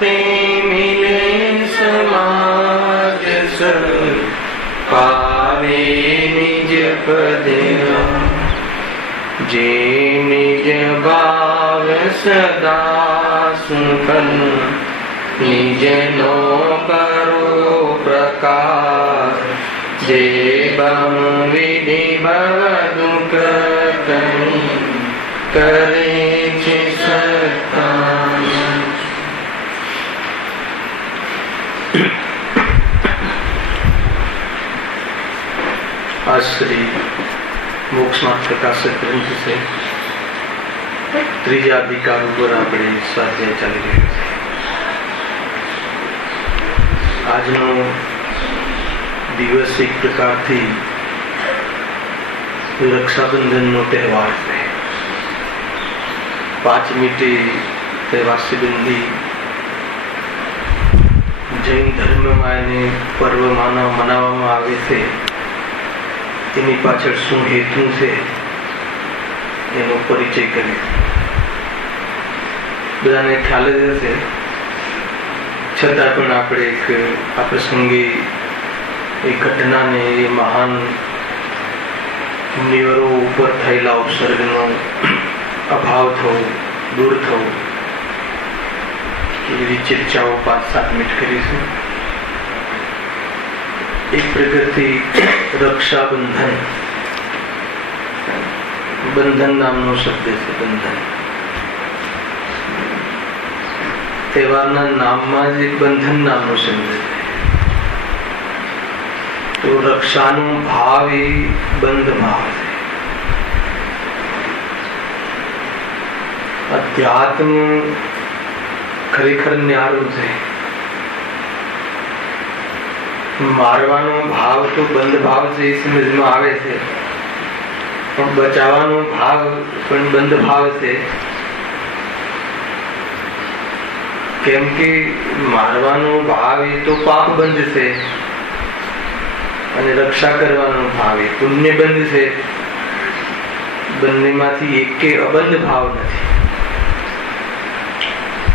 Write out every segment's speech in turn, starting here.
ते मिले समाज सर पावे निज पद जे निज भाव सदा सुखन निज नो करो प्रकाश जे बम विधि भव दुख करे छे सत्तान। आज श्री मोक्ष मार्ग प्रकाशक ग्रंथ से त्रीजा अधिकार पर આપણે સ્વાધ્યાય ચાલી રહ્યો છે। આજનો દિવસ એક પ્રકારથી રક્ષાબંધનનો તહેવાર છે। 5મી તહેવાર સંબંધી જૈન ધર્મમાં એને પર્વ મનાવવામાં આવે છે। એની પાછળ શું હેતુ છે એનો પરિચય કરે। બધાને ખ્યાલ જ હશે, છતાં પણ આપણે આ પ્રસંગે એ ઘટનાને, એ મહાન મુનિવરો ઉપર થયેલા ઉપસર્ગનો અભાવ થવો, દૂર થવો, એવી ચર્ચાઓ 5-7 મિનિટ કરીશું। એક પ્રગતિ રક્ષાબંધન, બંધન નામનો શબ્દ છે। બંધન તહેવારના નામમાં જ એક બંધન નામનો શબ્દ છે। તો રક્ષાનો ભાવ એ બંધ ભાવ છે। અધ્યાત્મ ખરેખર ન્યારું છે। મારવાનો ભાવ તો બંધ ભાવ છે એ સમજમાં આવે છે, પણ બચાવવાનો ભાવ પણ બંધ ભાવ છે। કેમ કે મારવાનો ભાવ એ તો પાપ બંધ છે અને રક્ષા કરવાનો ભાવ એ પુણ્ય બંધ છે। બંનેમાંથી એકે અબંધ ભાવ નથી।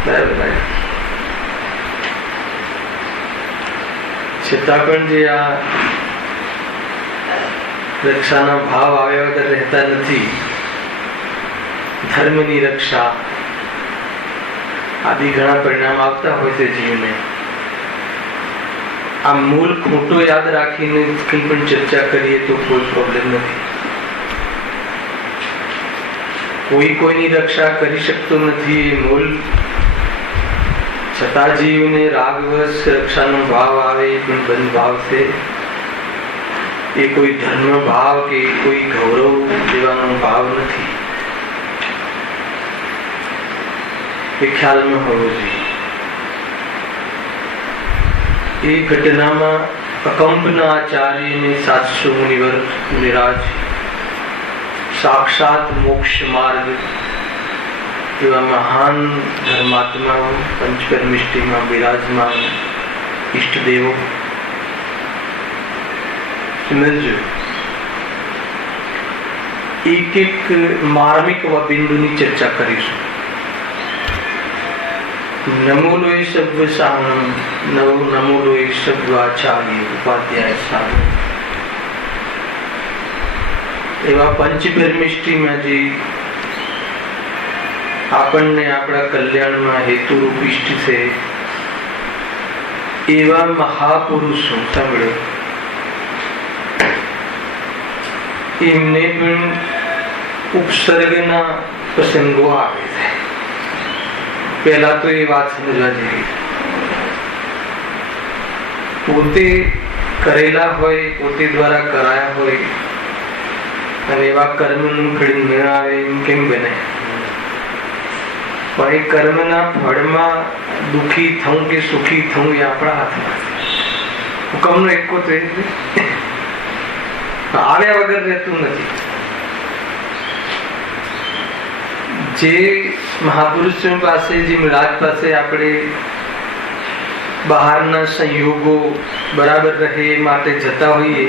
બરાબર? છતાં પણ જે આ રક્ષાના ભાવ આવ્યા વગર રહેતા નથી। ધર્મની રક્ષા આદિ ઘણા પરિણામ આવતા હોય છે જીવને। આ મૂળ ખોટો યાદ રાખીને કંઈ પણ ચર્ચા કરીએ તો કોઈ પ્રોબ્લેમ નથી। કોઈ કોઈની રક્ષા કરી શકતો નથી એ મૂળ, છતાં જીવને રાગવશ રક્ષાનો ભાવ આવે પણ બંધ ભાવ છે। એ કોઈ ધર્મ ભાવ કે કોઈ ગૌરવ દેવાનો ભાવ નથી। એ ખ્યાલમાં હોવો જોઈએ। એ ઘટનામાં અકંપના આચાર્ય અને 700 મુનિવર મુનિરાજ, સાક્ષાત મોક્ષ માર્ગ એવા મહાન ધર્માત્માઓ, પંચપરમિષ્ટિમાં બિરાજમાન ઈષ્ટદેવો, સમજો એક એક માર્મિક બિંદુની ચર્ચા કરીશું। નમો લોય સર્વ સાહનમ, નમો લોય સર્વ આચાર્ય ઉપાધ્યાય સાધુ। એવા પંચપરમિષ્ટિમાં જે આપણને આપણા કલ્યાણમાં હેતુરૂપ ઈષ્ટ છે એવા મહાપુરુષો, સાંભળો, એમને પણ ઉપસર્ગના પ્રસંગો આવે છે। પહેલા તો એ વાત સમજવા જેવી, પોતે કરેલા હોય, પોતે દ્વારા કરાયા હોય અને એવા કર્મનું ફળ ન આવે એમ કેમ બને? પણ એ કર્મના ફળમાં દુઃખી થવું કે સુખી થવું એ આપણા હાથમાં છે। હુકમનો એકો તો આવ્યા વગર રહેતું નથી। જે મહાપુરુષો પાસે, જે મુરાદ પાસે આપણે બહારના સંયોગો બરાબર રહે માટે જતા હોઈએ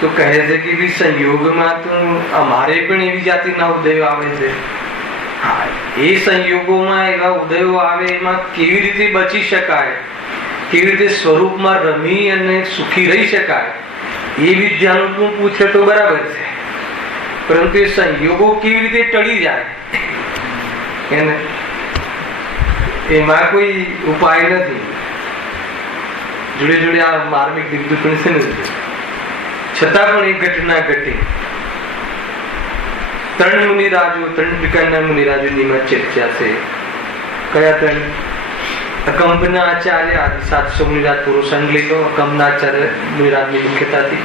તો કહે છે કે સંયોગમાં તો અમારે પણ એવી જાતિના ઉદય આવે છે હા, એ સંયોગોમાં એવા ઉદયો આવે, એમાં કેવી રીતે બચી શકાય, કેવી રીતે સ્વરૂપમાં રમી અને સુખી રહી શકાય, એ વિદ્યાનું પૂછે તો બરાબર છે, પરંતુ એ સંયોગો કેવી રીતે ટળી જાય એને એમાં કોઈ ઉપાય નથી. જોડે જોડે આ માર્મિક દીધું પણ છે ને, છતાં પણ એ ઘટના ઘટી. 3 મુનિરાજો, 3 પ્રકારના મુનિરાજોની ચર્ચા છે. કયા 3? અકંપના આચાર્ય, આદિ 700 મુનિરાજ પૂરો સંઘ લીધો. અકંપના આચાર્ય મુનિરાજની મુખ્યતાથી.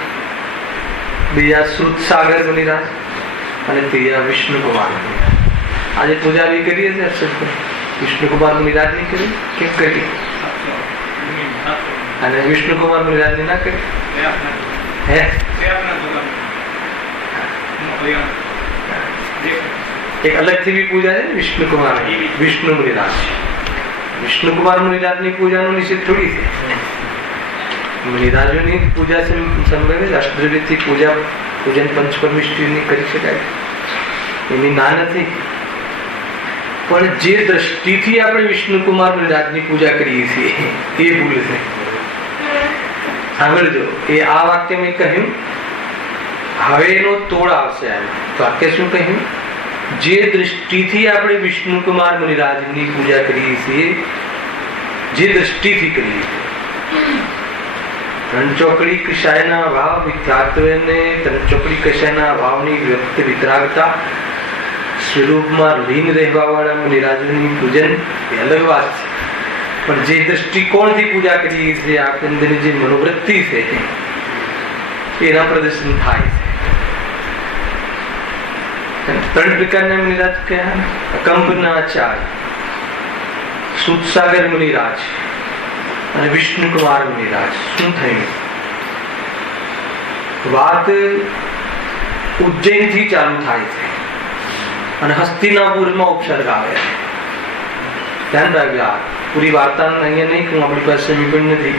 બીજા શ્રુતસાગર મુનિરાજ અને ત્રીજા વિષ્ણુકુમાર મુનિરાજ. આજે પૂજા બી કરીએ છીએ. વિષ્ણુકુમાર મુનિરાજ ની કરી કેમ કરી અને વિષ્ણુકુમાર મુનિરાજ ની ના કરી? હે, એક અલગથી બી પૂજા છે વિષ્ણુકુમાર, વિષ્ણુ મુનિરાજ. વિષ્ણુકુમાર મુનિરાજ ની પૂજાનો નિષેધ થોડી છે. મુનિરાજોની પૂજા સંબંધિત અષ્ટદ્રવ્યથી પૂજા, પૂજન પંચપરમેશ્વરીની કરી શકાય, એની ના નથી. પણ જે દ્રષ્ટિથી આપણે વિષ્ણુકુમાર મુનિરાજની પૂજા કરીએ છીએ એ ભૂલ છે. સાંભળજો, એ આ વાક્ય મેં કહ્યું, હવે એનો તોડ આવશે. વાક્ય શું કહ્યું? જે દ્રષ્ટિથી આપણે વિષ્ણુકુમાર મુનિરાજની પૂજા કરીએ છીએ, જે દ્રષ્ટિથી કરીએ છીએ, ત્રણ ચોકડી કશાયના ભાવ વિદ્યાત્વને ત્રણ ચોકડી કશાયના ભાવની વ્યક્ત વિતરાગતા સ્વરૂપમાં લીન રહેવા વાળા મુનિરાજોની પૂજન એ અલગ વાત છે. પણ જે દ્રષ્ટિકોણથી પૂજા કરીએ છીએ, આપણી અંદરની જે મનોવૃત્તિ છે એના પ્રદર્શન થાય છે. 3 પ્રકારના મુનિરાજ કયા? અકંપના આચાર્ય, સુતસાગર મુનિરાજ અને વિષ્ણુકુમાર મુનિરાજ. શું થયું? વાત ઉજ્જૈન થી ચાલુ થાય છે અને હસ્તિનાપુરમાં ઉપસર્ગ આવે છે. ધ્યાન રાખજો, પૂરી વાર્તા અહીંયા નહીં કહું, આપણી પાસે પણ નથી,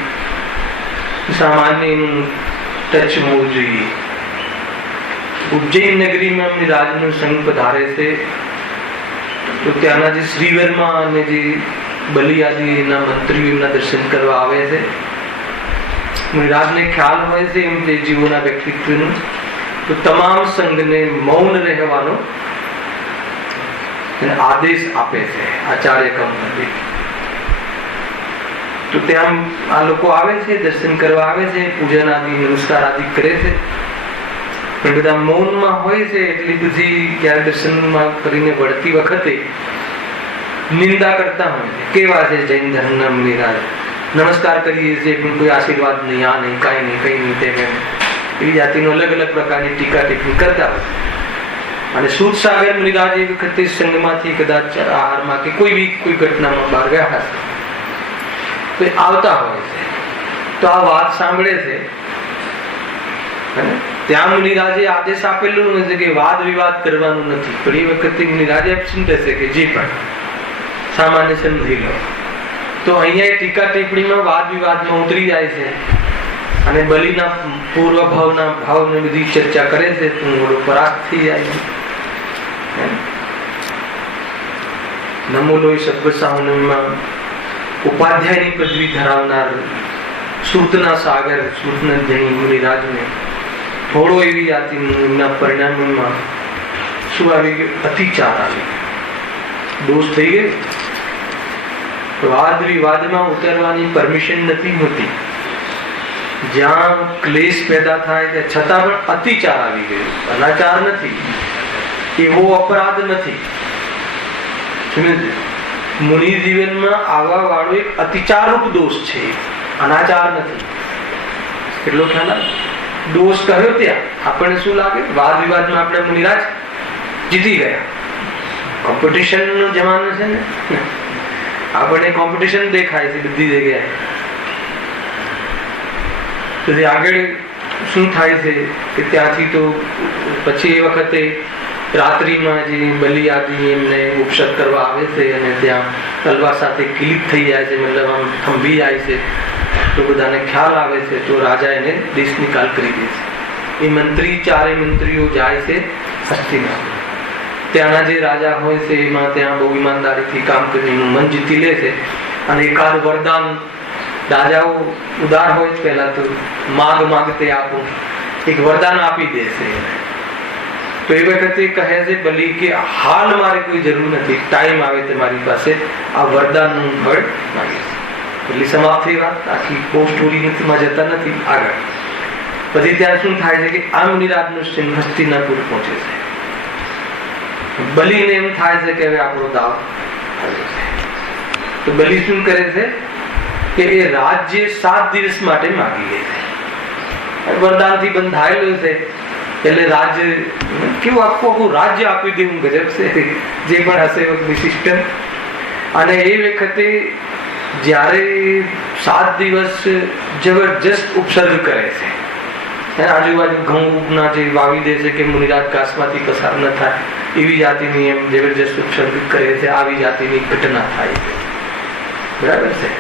સામાન્ય એનું ટચ હોવું જોઈએ. ઉજ્જૈન નગરીમાં અમને રાજનો સંઘ પધારે છે, તો ત્યાંના જે શ્રીવર્મા અને જે બલિ આદિના મંત્રીઓ એમના દર્શન કરવા આવે છે. રાજને ખ્યાલ હોય છે એમ તે જીવોના વ્યક્તિત્વનો, તો તમામ સંઘને મૌન રહેવાનો આદેશ આપે છે આચાર્ય કંપની. તો ત્યાં આ લોકો આવે છે, દર્શન કરવા આવે છે, પૂજન આદિ નમસ્કાર આદિ કરે છે, પણ બધા મૌનમાં હોય છે. એટલી બધી ક્યારે દર્શનમાં કરીને વળતી વખતે નિંદા કરતા હોય છે. કેવા છે જૈન ધર્મના મુનિરાજ, નમસ્કાર કરીએ છીએ પણ કોઈ આશીર્વાદ નહીં, આ નહીં, કાંઈ નહીં, કઈ નહીં, તેમ એવી જાતિનો અલગ અલગ પ્રકારની ટીકા ટિપ્પણી કરતા હોય. અને સુતસાગર મુનિરાજ એ વખતે સંઘમાંથી કદાચ આહારમાં કે કોઈ ઘટનામાં બહાર ગયા હશે, તો આવતા હોય છે. તો આ વાત સાંભળે છે. ત્યાં મુનિરાજે આદેશ આપેલું નથી કે વાદ વિવાદ કરવાનું નથી, પણ એ વખતે મુનિરાજે એબ્સન્ટ હશે કે જે પણ સામાન્ય સમજી લો. તો અહીંયા ટીકા ટિપ્પણીમાં વાદ વિવાદમાં ઉતરી જાય છે અને બલિના પૂર્વ ભાવના ભાવને બધી ચર્ચા કરે છે. તો મોડો પરાસ્ત થઈ જાય છે. નમોલો સર્વસાહુનમાં ઉપાધ્યાયની પદવી ધરાવનાર સુતના સાગર, સુતના ધણી મુનિરાજને થોડો એવી જાતિના પરિણામોમાં શું આવી ગયું? અતિચાર આવી ગયો, દોષ થઈ ગયો. વાદ વિવાદમાં ઉતરવાની પરમિશન નથી હોતી. જ્યાં ક્લેશ પેદા થાય છે છતાં પણ અતિચાર આવી ગયો. અનાચાર નથી, એવો અપરાધ નથી. મુનિ જીવનમાં આવવા વાળો એક અતિચાર રૂપ દોષ છે, અનાચાર નથી. કેટલો ખ્યાલ? દોષ કહ્યો ત્યાં આપણને શું લાગે? વાદ વિવાદમાં આપણે મુનિરાજ જીતી ગયા. કોમ્પિટિશન નો જમાનો છે ને, આપણને કોમ્પિટિશન દેખાય છે બધી જગ્યાએ. તો આગળ શું થાય છે કે ત્યાંથી તો પછી એ વખતે રાત્રિમાં જે બલિ આદિ એમને ઉપસર્ગ કરવા આવે છે અને ત્યાં તલવાર સાથે કિલિત થઈ જાય છે, મતલબ આમ થંભી જાય છે. તો બધાને ખ્યાલ આવે છે, તો રાજા એને દેશ નિકાલ કરી દે છે. એ મંત્રી, ચારે મંત્રીઓ જાય છે હસ્તિનાપુર. ત્યાંના જે રાજા હોય છે એમાં ત્યાં બહુ ઈમાનદારીથી કામ કરીને મન જીતી લે છે, અને એકાદ વરદાન, રાજાઓ ઉદાર હોય પહેલા તો માગતે આપો, એક વરદાન આપી દેશે. તો એ વખતે કહે છે બલિ કે હાલ મારે કોઈ જરૂર નથી, ટાઈમ આવે તે મારી પાસે આ વરદાનનું ફળ માંગીશ. એટલે સમાપ્ત થઈ વાત. આખી બહુ સ્ટોરી નથી, માં જતા નથી આગળ. પછી ત્યાં શું થાય છે કે આ મુનિરાજનું સિંહ હસ્તિનાપુર પહોંચે છે. બલિને એમ થાય છે કે હવે આપણો દાવ આવ્યો છે. તો બલિ શું કરે છે કે એ રાજ્ય 7 દિવસ માટે માગી લે છે. વરદાનથી બંધાયેલું છે એટલે રાજ્ય કેવું આખું રાજ્ય આપી દેવું ગજબ છે, જે પણ હશે સિસ્ટમ. અને એ વખતે જ્યારે 7 દિવસ જબરજસ્ત ઉપસર્ગ કરે છે, આજુબાજુ ઘઉંના જે વાવી દે છે કે મુનિરાજ ઘાસમાંથી પસાર ન થાય એવી જાતિની એમ જબરજસ્ત ઉપસર્ગ કરે છે. આવી જાતિની ઘટના થાય છે, બરાબર છે.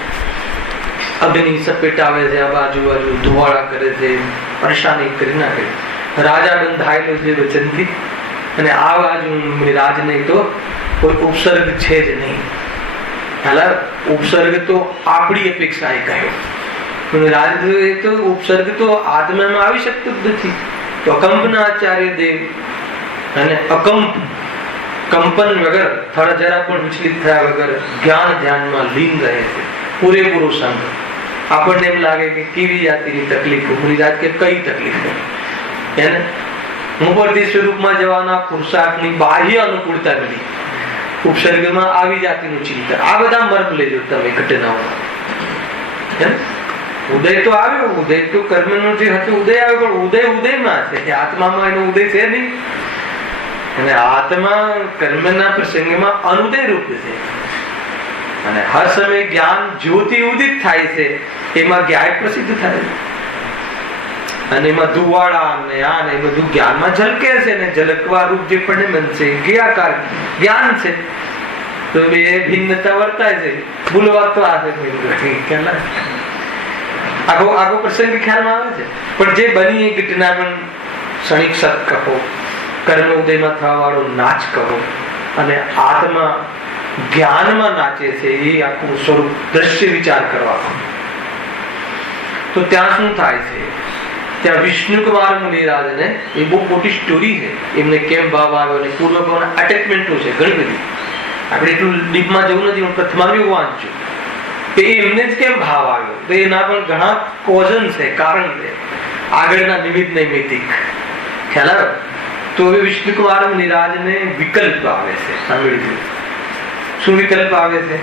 અગ્નિ સપેટાવે છે, આ બાજુ ધુવાળા કરે છે, પરેશાની કરી નાખે. રાજા બંધાયેલો છે વચનથી, અને આ બાજુ મુનિરાજને તો કોઈ ઉપસર્ગ છે જ નહીં. હાલા ઉપસર્ગ તો આપણી અપેક્ષા એ કહ્યો, મુનિરાજ તો ઉપસર્ગ તો આત્મામાં આવી શકતો જ નથી. તો અકંપના આચાર્ય દેવ અને કંપન વગર, થળ જરા પણ વિચલિત થયા વગર જ્ઞાન ધ્યાનમાં લીન રહે છે, પૂરેપૂરો સંગ. આપણને એમ લાગે કે કેવી જાતિની તકલીફ, મુનિરાજ કે કઈ તકલીફ એને ઉપરથી સ્વરૂપમાં જવાના પુરુષાર્થની બાહ્ય અનુકૂળતા નથી, ઉપસર્ગમાં આવી જાતિનું ચિંતન. આ બધા મર્મ લેજો તમે ઘટનાઓ. ઉદય તો આવ્યો, ઉદય તો કર્મનો જે હતો ઉદય આવ્યો, પણ ઉદય ઉદયમાં છે, આત્મામાં એનો ઉદય છે નહીં. અને આત્મા કર્મના પ્રસંગમાં અનુદય રૂપ છે. અને હર સમય જ્ઞાન જ્યોતિ ઉદિત થાય છે, એમાં જ્ઞાન પ્રસિદ્ધ થાય છે. અને એમાં ધુવાળા ને આ ને બધું જ્ઞાનમાં ઝલકે છે, ને ઝલકવા રૂપ જે પણ બનશે ક્રિયાકાર જ્ઞાન છે. તો બે ભિન્નતા વર્તાય છે. ભૂલવા તો આ આખો પ્રસંગ ખ્યાલમાં આવે છે. પણ જે બની એ ઘટના પણ ક્ષણિક સત કહો, કર્મ ઉદયમાં થવા વાળો નાચ કહો, અને આત્મા જ્ઞાનમાં નાચે છે, એ આખું સ્વરૂપ દ્રશ્ય વિચાર કરવા. તો ત્યાં શું થાય છે, ત્યાં વિષ્ણુકુમાર મુનિરાજને, એ બહુ મોટી સ્ટોરી છે, એમને કેમ ભાવ આવ્યો અને પૂર્વ ભાવના અટેચમેન્ટો છે ઘણી બધી. આપણે એટલું ડીપમાં જવું નથી, હું પ્રથમાવ્યું વાંચું કે એમને જ કેમ ભાવ આવ્યો. તો એના પણ ઘણા કોઝન છે, કારણ છે, આગળના નિમિત્ત નૈમિતિક ખ્યાલ આવે. તો હવે વિષ્ણુકુમાર મુનિરાજને વિકલ્પ આવે છે. સાંભળી શું વિકલ્પ આવે છે?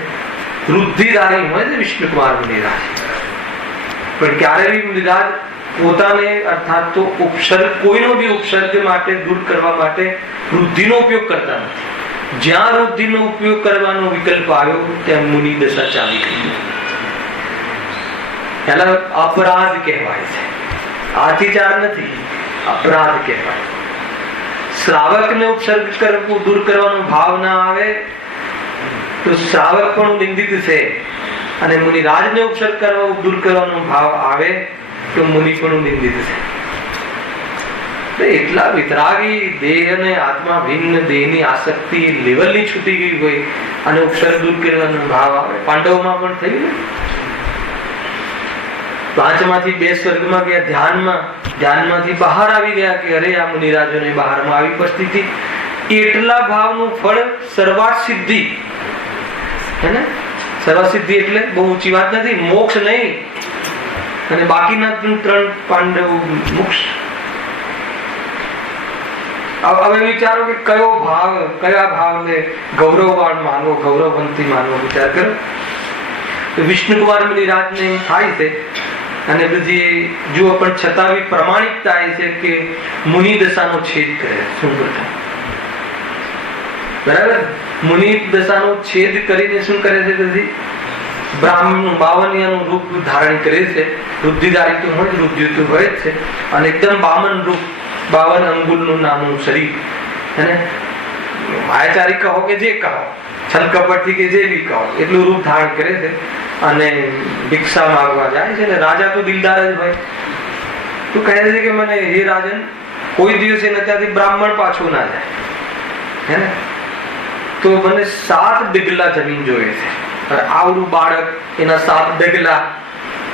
વૃદ્ધિદારી હોય છે વિષ્ણુકુમાર મુનિરાજ, પણ ક્યારે બી મુનિરાજ પોતાને અર્થાત તો ઉપસર્ગ, કોઈનો બી ઉપસર્ગ માટે દૂર કરવા માટે વૃદ્ધિનો ઉપયોગ કરતા નથી. જ્યાં વૃદ્ધિનો ઉપયોગ કરવાનો વિકલ્પ આવ્યો ત્યાં મુનિ દશા ચાલી ગઈ. પહેલા અપરાધ કહેવાય છે, આતિચાર નથી, અપરાધ કહેવાય. શ્રાવકને ઉપસર્ગ કરવું, દૂર કરવાનો ભાવ ના આવે તો શ્રાવક પણ નિંદિત છે, અને મુનિરાજને ઉપસર્ગ કરવા, દૂર કરવાનો ભાવ આવે તો મુનિ પણ નિંદિત છે. એટલા વિતરાગી, દેહ અને આત્મા ભિન્ન, દેહની આસક્તિ લેવલની છૂટી ગઈ હોય અને ઉપસર્ગ દૂર કરવાનો ભાવ આવે. પાંડવોમાં પણ થયું. 5 માંથી 2 સ્વર્ગમાં ગયા, ધ્યાનમાંથી બહાર આવી ગયા કે અરે આ મુનિરાજોને બહારમાં આવી પરિસ્થિતિ. એટલા ભાવનું ફળ સર્વાર્થ સિદ્ધિ. હે ને, સર્વાર્થ સિદ્ધિ એટલે બહુ ઊંચી વાત નથી, મોક્ષ નહીં. અને બાકીના 3 પાંડવ મોક્ષ. હવે વિચારો કે કયા ભાવને ગૌરવવાન માનવો, ગૌરવવંતી માનવો, વિચાર કરો. તો વિષ્ણુકુમાર મુનિરાજને એમ થાય છે, અને બધી જુઓ, પણ છતાં બી પ્રમાણિકતા એ છે કે મુનિ દશાનો છેદ કરે. શું કરતા બરાબર, મુનિ દશાનો છેદ કરીને શું કરે છે? પછી બ્રાહ્મણ બાવનિયાનું રૂપ ધારણ કરે છે. વૃદ્ધિદારી તો હોય, વૃદ્ધિ તો હોય જ છે, અને એકદમ બામન રૂપ, 52 અંગુલનું નાનું શરીર. અને માયાચારી કહો કે જે કહો, છલ કપટથી કે જે બી કહો, એટલું રૂપ ધારણ કરે છે અને ભિક્ષા માંગવા જાય છે. રાજા તો દિલદાર જ હોય. તું કહે છે કે મને હે રાજન, કોઈ દિવસ એના ત્યાંથી બ્રાહ્મણ પાછું ના જાય. હે ને, તો મને 7 ડગલા જમીન જોઈએ છે. આવડું બાળક એના 7 ડગલા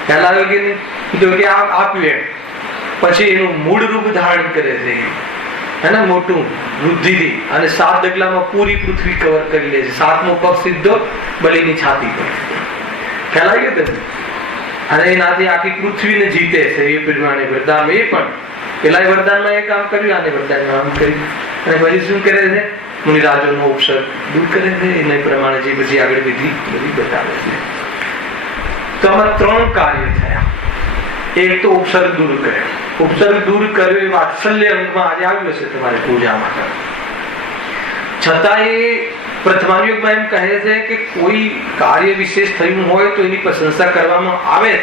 ખ્યાલ આવે કે નહીં? તો કે આપ્યું. પછી એનું મૂળ રૂપ ધારણ કરે છે, હે ને, મોટું વૃદ્ધિથી, અને 7 ડગલામાં પૂરી પૃથ્વી કવર કરી લે છે. 7મો પગ સીધો બલિની છાતી પર. ખ્યાલ આવી ગયો તમને? અને એનાથી આખી પૃથ્વીને જીતે છે. એ પ્રમાણે વરદાન, એ પણ પેલા વરદાનમાં એ કામ કર્યું, આને વરદાનમાં આમ કર્યું. અને પછી શું કરે છે? મુનિરાજોનો ઉપસર્ગ દૂર કરે છે. એને પ્રમાણે જે બધી આગળ વિધિ બધી બતાવે છે. તો આમાં 3 કાર્ય થયા. એક તો ઉપસર્ગ દૂર કર્યો. ઉપસર્ગ દૂર કર્યો એ વાત્સલ્ય અંગમાં આજે આવ્યું હશે તમારી પૂજામાં. છતાં એ પ્રથમાનુયોગમાં એમ કહે છે કે કોઈ કાર્ય વિશેષ થયું હોય તો એની પ્રશંસા કરવામાં આવે છે,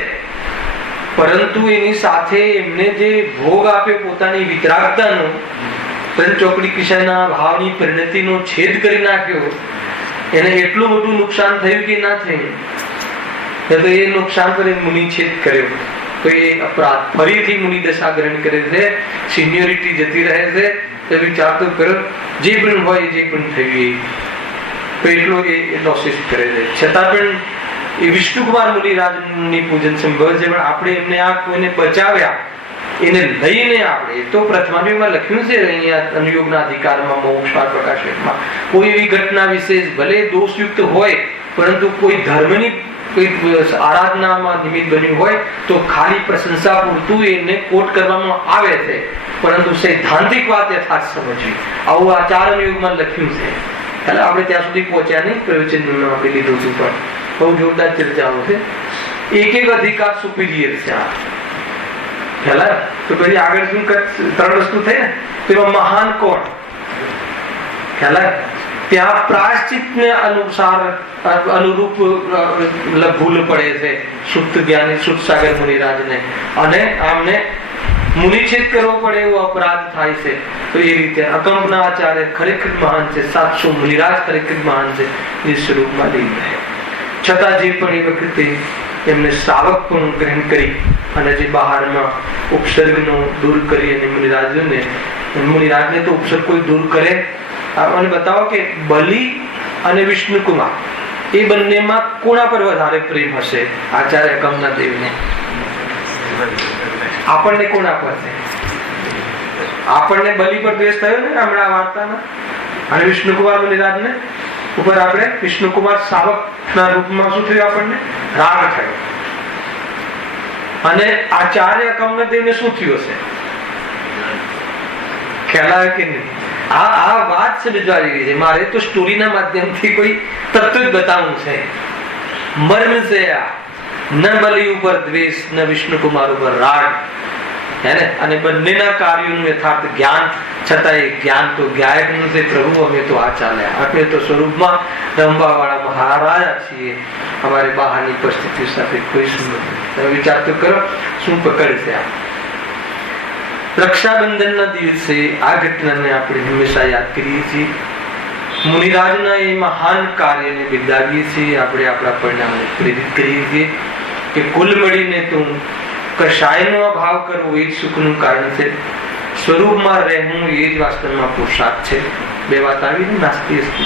પરંતુ એની સાથે એમને જે ભોગ આપ્યો પોતાની વિતરાગતાનો, પંચોકડી કિશાના ભાવની પરિણતિનો છેદ કરી નાખ્યો, એને એટલું મોટું નુકસાન થયું કે ના થયું, તો એ નુકસાન પર મુનિ છેદ કર્યો, તો એ અપરાધ ફરીથી મુનિ દશા ગ્રહણ કરે છે. સિનિયોરિટી જતી રહે છે. તો વિચાર તો કરો, જે પણ હોય જે પણ થયું તો એટલો એ લોસીસ કરે છે. છતાં પણ એ વિષ્ણુકુમાર મુનિરાજની પૂજન સંભવ છે. પણ આપણે એમને આ કોઈને બચાવ્યા, એને લઈને આપણે તો પ્રથમાનુયોગમાં લખ્યું છે અહીંયા અનુયોગના અધિકારમાં, મોક્ષ પ્રકાશમાં, કોઈ એવી ઘટના વિશેષ ભલે દોષયુક્ત હોય, પરંતુ કોઈ ધર્મની કોઈ આરાધનામાં નિમિત્ત બન્યું હોય તો ખાલી પ્રશંસા પૂરતું એને કોટ કરવામાં આવે છે, પરંતુ સૈદ્ધાંતિક વાત યથાર્થ સમજવી. આવું આ 4 અનુયોગમાં લખ્યું છે. એટલે આપણે ત્યાં સુધી પહોંચ્યા નહીં, પ્રવચનમાં આપણે લીધું હતું, પણ બહુ જોરદાર ચર્ચાઓ છે. એક અધિકાર સુપીરિયર છે આ. ખ્યાલ? તો પછી આગળ શું 3 વસ્તુ થઈ ને, તેમાં મહાન કોણ? ખ્યાલ? ત્યાં પ્રાયશ્ચિતને અનુસાર અનુરૂપ ભૂલ પડે છે સુપ્ત જ્ઞાની સુતસાગર મુનિરાજને, અને આમને મુનિછેદ કરવો પડે એવો અપરાધ થાય છે. તો એ રીતે અકંપના આચાર્ય ખરેખર મહાન છે. 700 મુનિરાજ ખરેખર મહાન છે જે સ્વરૂપમાં લીન રહે. છતાં જે પણ એ વખતે એમને શ્રાવક પણ ગ્રહણ કરી અને જે બહારમાં ઉપસર્ગનો દૂર કરી અને મુનિરાજને તો ઉપસર્ગ કોઈ દૂર કરે. મને બતાવો કે બલિ અને વિષ્ણુકુમાર એ બંનેમાં કોના પર વધારે પ્રેમ હશે? આચાર્ય અકંપના દેવને. આપણને કોના પર છે? આપણને બલિ પર દ્વેષ થયો ને હમણાં વાર્તામાં, અને વિષ્ણુકુમાર મુનિરાજને ઉપર આપણે વિષ્ણુકુમાર શાવકના રૂપમાં શું થયું? આપણને રાગ થયો. અને આચાર્ય અકંપના દેવને શું થયું હશે? ખ્યાલ આવે કે નહીં? આ વાત સમજવા જેવી છે. મારે તો સ્ટોરીના માધ્યમથી કોઈ તત્વ જ બતાવવું છે. મર્મ છે આ. ન બલિ ઉપર દ્વેષ, ન વિષ્ણુકુમાર ઉપર રાગ, હે ને, અને બંનેના કાર્યોનું યથાર્થ જ્ઞાન. છતાં એ જ્ઞાન તો ગાયકનું છે. પ્રભુ અમે તો આ ચાલ્યા, આપણે તો સ્વરૂપમાં રમવા વાળા મહારાજા છીએ. અમારે બહારની પરિસ્થિતિ સાથે કોઈ સંબંધ નથી. તમે વિચાર તો કરો શું પકડ છે આ. રક્ષાબંધનના દિવસે આ ઘટનાને આપણે હંમેશા યાદ કરીએ છીએ. મુનિરાજના એ મહાન કાર્યને બિરદાવીએ છીએ. આપણે આપણા પરિણામને પ્રેરિત કરીએ છીએ કે કુલ મળીને તો કશાયનો અભાવ કરવો એ જ સુખનું કારણ છે. સ્વરૂપમાં રહેવું એ જ વાસ્તવમાં પુરુષાર્થ છે. 2 વાત આવી ને, નાસ્તિ અસ્તિ.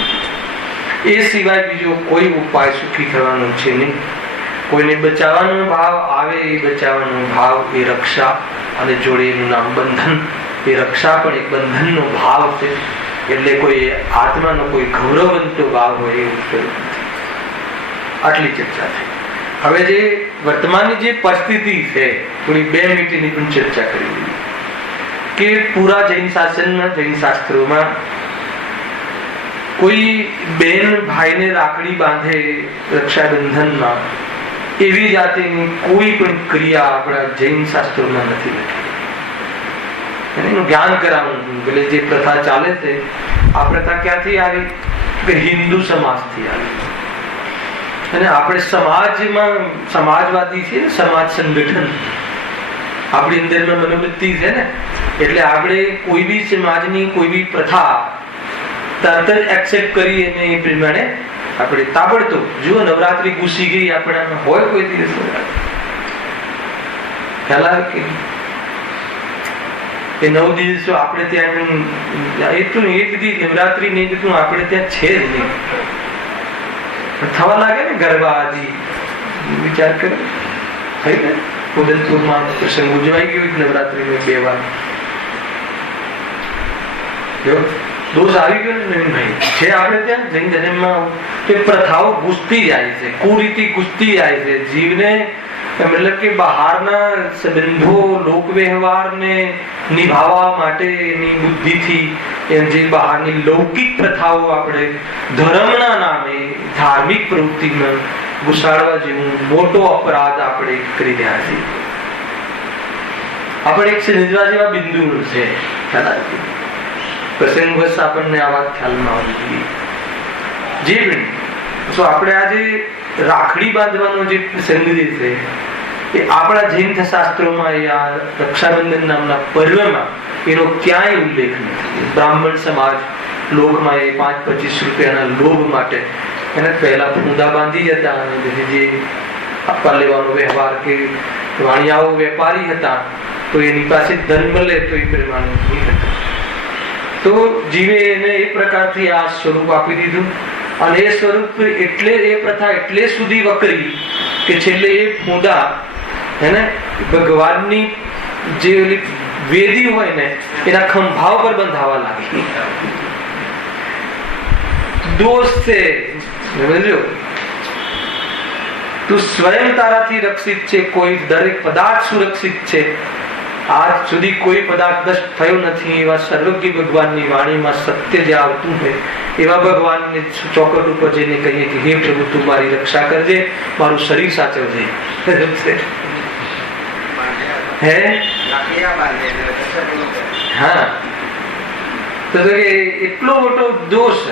એ સિવાય બીજો કોઈ ઉપાય સુખી થવાનો છે નહીં. કોઈને બચાવવાનો ભાવ આવે એ બચાવવાનો ભાવ એ રક્ષા, અને જોડે એનું નામ બંધન. એ રક્ષા પણ એક બંધનનો ભાવ છે. એટલે કોઈ આત્માનો કોઈ ગૌરવવંતો ભાવ હોય એવું સ્વરૂપ નથી. આટલી ચર્ચા થઈ. હવે જે વર્તમાનની જે પરિસ્થિતિ છે, થોડી 2 મિનિટની પણ ચર્ચા કરી દીધી કે પૂરા જૈન શાસનમાં, જૈન શાસ્ત્રોમાં કોઈ બેન ભાઈને રાખડી બાંધે રક્ષાબંધનમાં, એવી જાતિની કોઈ પણ ક્રિયા આપણા જૈન શાસ્ત્રોમાં નથી લખી. એનું જ્ઞાન કરાવવું. એટલે જે પ્રથા ચાલે છે, આ પ્રથા ક્યાંથી આવી? હિન્દુ સમાજથી આવી. અને આપણે સમાજમાં સમાજવાદી છીએ ને, સમાજ સંગઠન આપણી અંદરમાં મનોવૃત્તિ છે ને, એટલે આપણે કોઈ બી સમાજની કોઈ બી પ્રથા તરત જ એક્સેપ્ટ કરી અને એ પ્રમાણે આપણે તાબડતોબ. જુઓ, નવરાત્રી ઘૂસી ગઈ આપણામાં, હોય કોઈ દિવસ ખ્યાલ આવે કે એ 9 દિવસો આપણે ત્યાં એટલું એ બધી નવરાત્રી નહીં બધું આપણે ત્યાં છે જ નહીં. થવા લાગે ને ગરબા આદિ, વિચાર કરો થઈ ને ઉદયપુરમાં પ્રસંગ ઉજવાઈ ગયો નવરાત્રી 2 વાર. દોષ આવી ગયો ને નવીનભાઈ છે આપણે ત્યાં જૈન ધર્મમાં તો પ્રથાઓ ઘૂસતી જાય છે, કુરીતિ ઘૂસતી જાય છે જીવને, મતલબ કે બહારના સંબંધો લોક વ્યવહારને નિભાવવા માટેની બુદ્ધિથી જે બહારની લૌકિક પ્રથાઓ આપણે ધર્મના નામે ધાર્મિક પ્રવૃત્તિમાં ઘુસાડવા જેવું મોટો અપરાધ આપણે કરી રહ્યા છીએ. આપણે એક સમજવા જેવા બિંદુ છે, પ્રસંગવશ આપણને આ વાત ખ્યાલમાં આવવી જોઈએ. જે આપણે આજે રાખડી બાંધવાનો જે પ્રસંગ જે છે એ આપણા જૈન શાસ્ત્રોમાં રક્ષાબંધન નામના પર્વમાં એનો ક્યાંય ઉલ્લેખ નથી. બ્રાહ્મણ સમાજ લોકમાં એ 5-25 રૂપિયાના લોભ માટે એને પહેલા ફૂંદા બાંધી જતા અને જે આપવા લેવાનો વ્યવહાર કે વાણિયાઓ વેપારી હતા તો એની પાસે ધન મળે તો એ પ્રમાણે નહીં હતા. તો જીવે એને એ પ્રકારથી આ સ્વરૂપ આપી દીધું અને એ સ્વરૂપ એટલે એ પ્રથા એટલે સુધી વકરી કે છેલ્લે એ ફૂંદા એને ભગવાનની જે વેદી હોય ને એના ખંભા પર બંધાવા લાગી. દોષ છે, સમજો તું સ્વયં તારાથી રક્ષિત છે, કોઈ દરેક પદાર્થ સુરક્ષિત છે. આજ સુધી કોઈ પદાર્થ નષ્ટ થયો નથી એવા સર્વજ્ઞ ભગવાનની વાણીમાં સત્ય જે આવતું હોય એવા ભગવાનને ચોકટ ઉપર જઈને કહીએ કે હે પ્રભુ તું મારી રક્ષા કરજે, મારું શરીર સાચવજે. હા, તો એટલો મોટો દોષ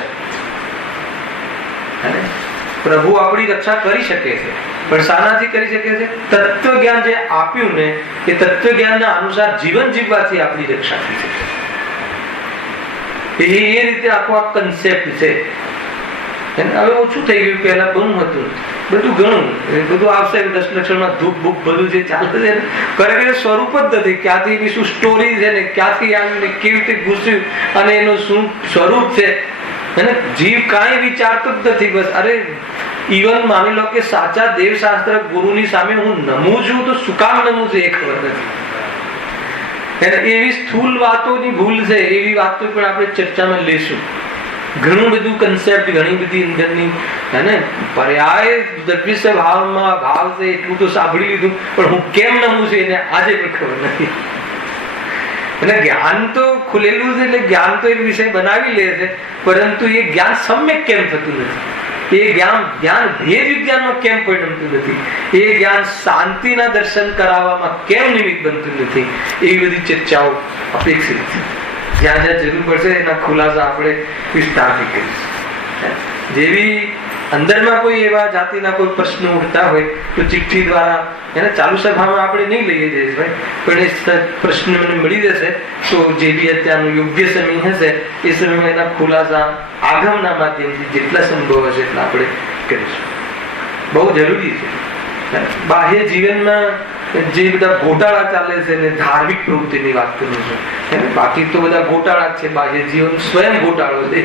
પ્રભુ આપણી રક્ષા કરી શકે છે, પણ શાનાથી કરી શકે છે? તત્વ જ્ઞાન જે આપ્યું ને એ તત્વ જ્ઞાનના અનુસાર જીવન જીવવાથી આપણી રક્ષા થઈ શકે. એ રીતે આખો આ કન્સેપ્ટ છે. હવે ઓછું થઈ ગયું, પહેલા ઘણું હતું, બધું ઘણું બધું આવશે 10 લક્ષણમાં ધૂપ ભૂપ બધું જે ચાલે છે ખરેખર સ્વરૂપ જ નથી. ક્યાંથી એની શું સ્ટોરી છે ને ક્યાંથી આવીને કેવી રીતે ઘૂસ્યું અને એનું શું સ્વરૂપ છે જીવ કાંઈ વિચારતો જ નથી. બસ અરે ઇવન માની લો કે સાચા દેવશાસ્ત્ર ગુરુની સામે હું નમું છું તો શું કામ નમું છું એ ખબર નથી. એવી સ્થૂલ વાતોની ભૂલ છે, એવી વાતો પણ આપણે ચર્ચામાં લેશું. ઘણું બધું કન્સેપ્ટ, ઘણી બધી અંદરની પર્યાય દ્રવ્ય ભાવમાં ભાવ છે એટલું તો સાંભળી લીધું, પણ હું કેમ નમું છું એને આજે પણ ખબર નથી. અને જ્ઞાન તો ખુલેલું છે એટલે જ્ઞાન તો એક વિષય બનાવી લે છે, પરંતુ એ જ્ઞાન સમ્યક કેમ થતું નથી? એ જ્ઞાન ભેદ વિજ્ઞાનમાં કેમ પરિણમતું નથી? એ જ્ઞાન શાંતિના દર્શન કરાવવામાં કેમ નિમિત્ત બનતું નથી? એવી બધી ચર્ચાઓ અપેક્ષિત છે. જ્યાં જ્યાં જરૂર પડશે એના ખુલાસા આપણે વિસ્તારથી કરીશું. જેવી અંદરમાં કોઈ એવા જાતિના કોઈ પ્રશ્નો ઉઠતા હોય તો ચિઠ્ઠી દ્વારા એને ચાલુ સભામાં આપણે નહીં લઈએ જઈશું, પણ એ પ્રશ્ન મને મળી જશે તો જે બી અત્યારનો યોગ્ય સમય હશે એ સમયમાં એના ખુલાસા આગમના માધ્યમથી જેટલા સંભવ હશે એટલા આપણે કરીશું. બહુ જરૂરી છે. બાહ્ય જીવનમાં જે બધા ગોટાળા ચાલે છે ને ધાર્મિક પ્રવૃત્તિની વાત કરું છું, બાકી તો બધા ગોટાળા છે. બાહ્ય જીવન સ્વયં ગોટાળો છે,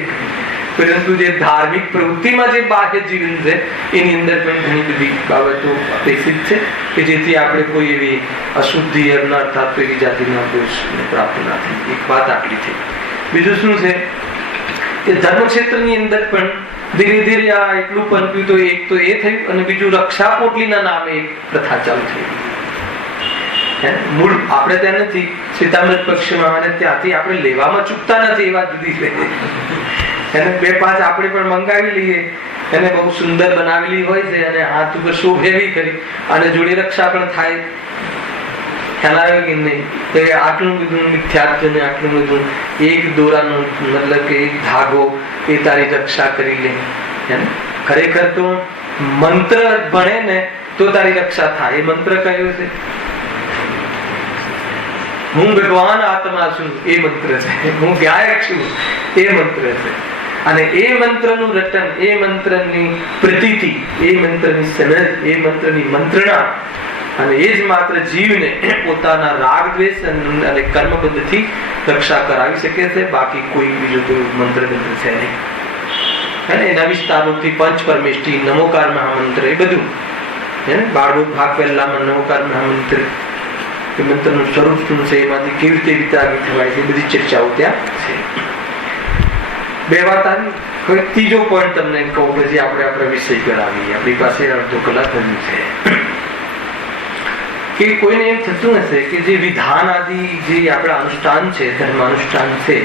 પરંતુ જે ધાર્મિક પ્રવૃત્તિમાં જે બાહ્ય જીવન છે એની અંદર પણ ઘણી બધી બાબતો અપેક્ષિત છે કે જેથી આપણે કોઈ એવી અશુદ્ધિ અર્થાત એવી જાતિના દોષ પ્રાપ્ત ના થાય. એક વાત આટલી છે. બીજું શું છે કે ધર્મ ક્ષેત્રની અંદર પણ ધીરે ધીરે આ એટલું પનપ્યું તો એક તો એ થયું અને બીજું રક્ષા પોટલીના નામે એક પ્રથા ચાલુ થઈ. મૂળ આપણે ત્યાં નથી, સીતામઢ પક્ષમાં અને ત્યાંથી આપણે લેવામાં ચૂકતા નથી એ વાત જુદી છે. એને 2-5 આપણે પણ મંગાવી લઈએ, એને બહુ સુંદર બનાવેલી હોય છે અને હાથ ઉપર શોભેવી કરી અને જોડે રક્ષા પણ થાય. ખ્યાલ આવ્યો કે નહીં? આટલું બધું મિથ્યાત્વ ને આટલું બધું એક દોરાનો મતલબ કે એક ધાગો એ તારી રક્ષા કરી લે. ખરેખર તો મંત્ર ભણે ને તો તારી રક્ષા થાય. એ મંત્ર કયો છે? હું ભગવાન આત્મા છું એ મંત્ર છે. હું ગાયક છું એ મંત્ર છે. અને એ મંત્રનું રટન, એ મંત્રની પ્રતીતિ, એ મંત્રની સમજ, એ મંત્રની મંત્રણા અને એ જ માત્ર જીવને પોતાના રાગ દ્વેષ અને કર્મબંધથી રક્ષા કરાવી શકે છે. બાકી કોઈ બીજો કોઈ મંત્ર છે નહીં. એના વિસ્તારોથી પંચ પરમેષ્ઠી, નમોકાર મહામંત્ર, એ બધું બાળવો ભાગ પહેલામાં નમોકાર મહામંત્ર એ મંત્રનું સ્વરૂપ શું છે, એમાંથી કેવી રીતે વિતરાગી થવાય છે, બધી ચર્ચાઓ ત્યાં છે. બે વાત આવી. હવે ત્રીજો પોઈન્ટ તમને કહું પછી આપણે આપણા વિષય પર આવીએ. આપણી પાસે અડધો કલાક હજુ છે. કે કોઈને એમ થતું હશે કે જે વિધાન આદિ જે આપણા અનુષ્ઠાન છે, ધર્માનુષ્ઠાન છે,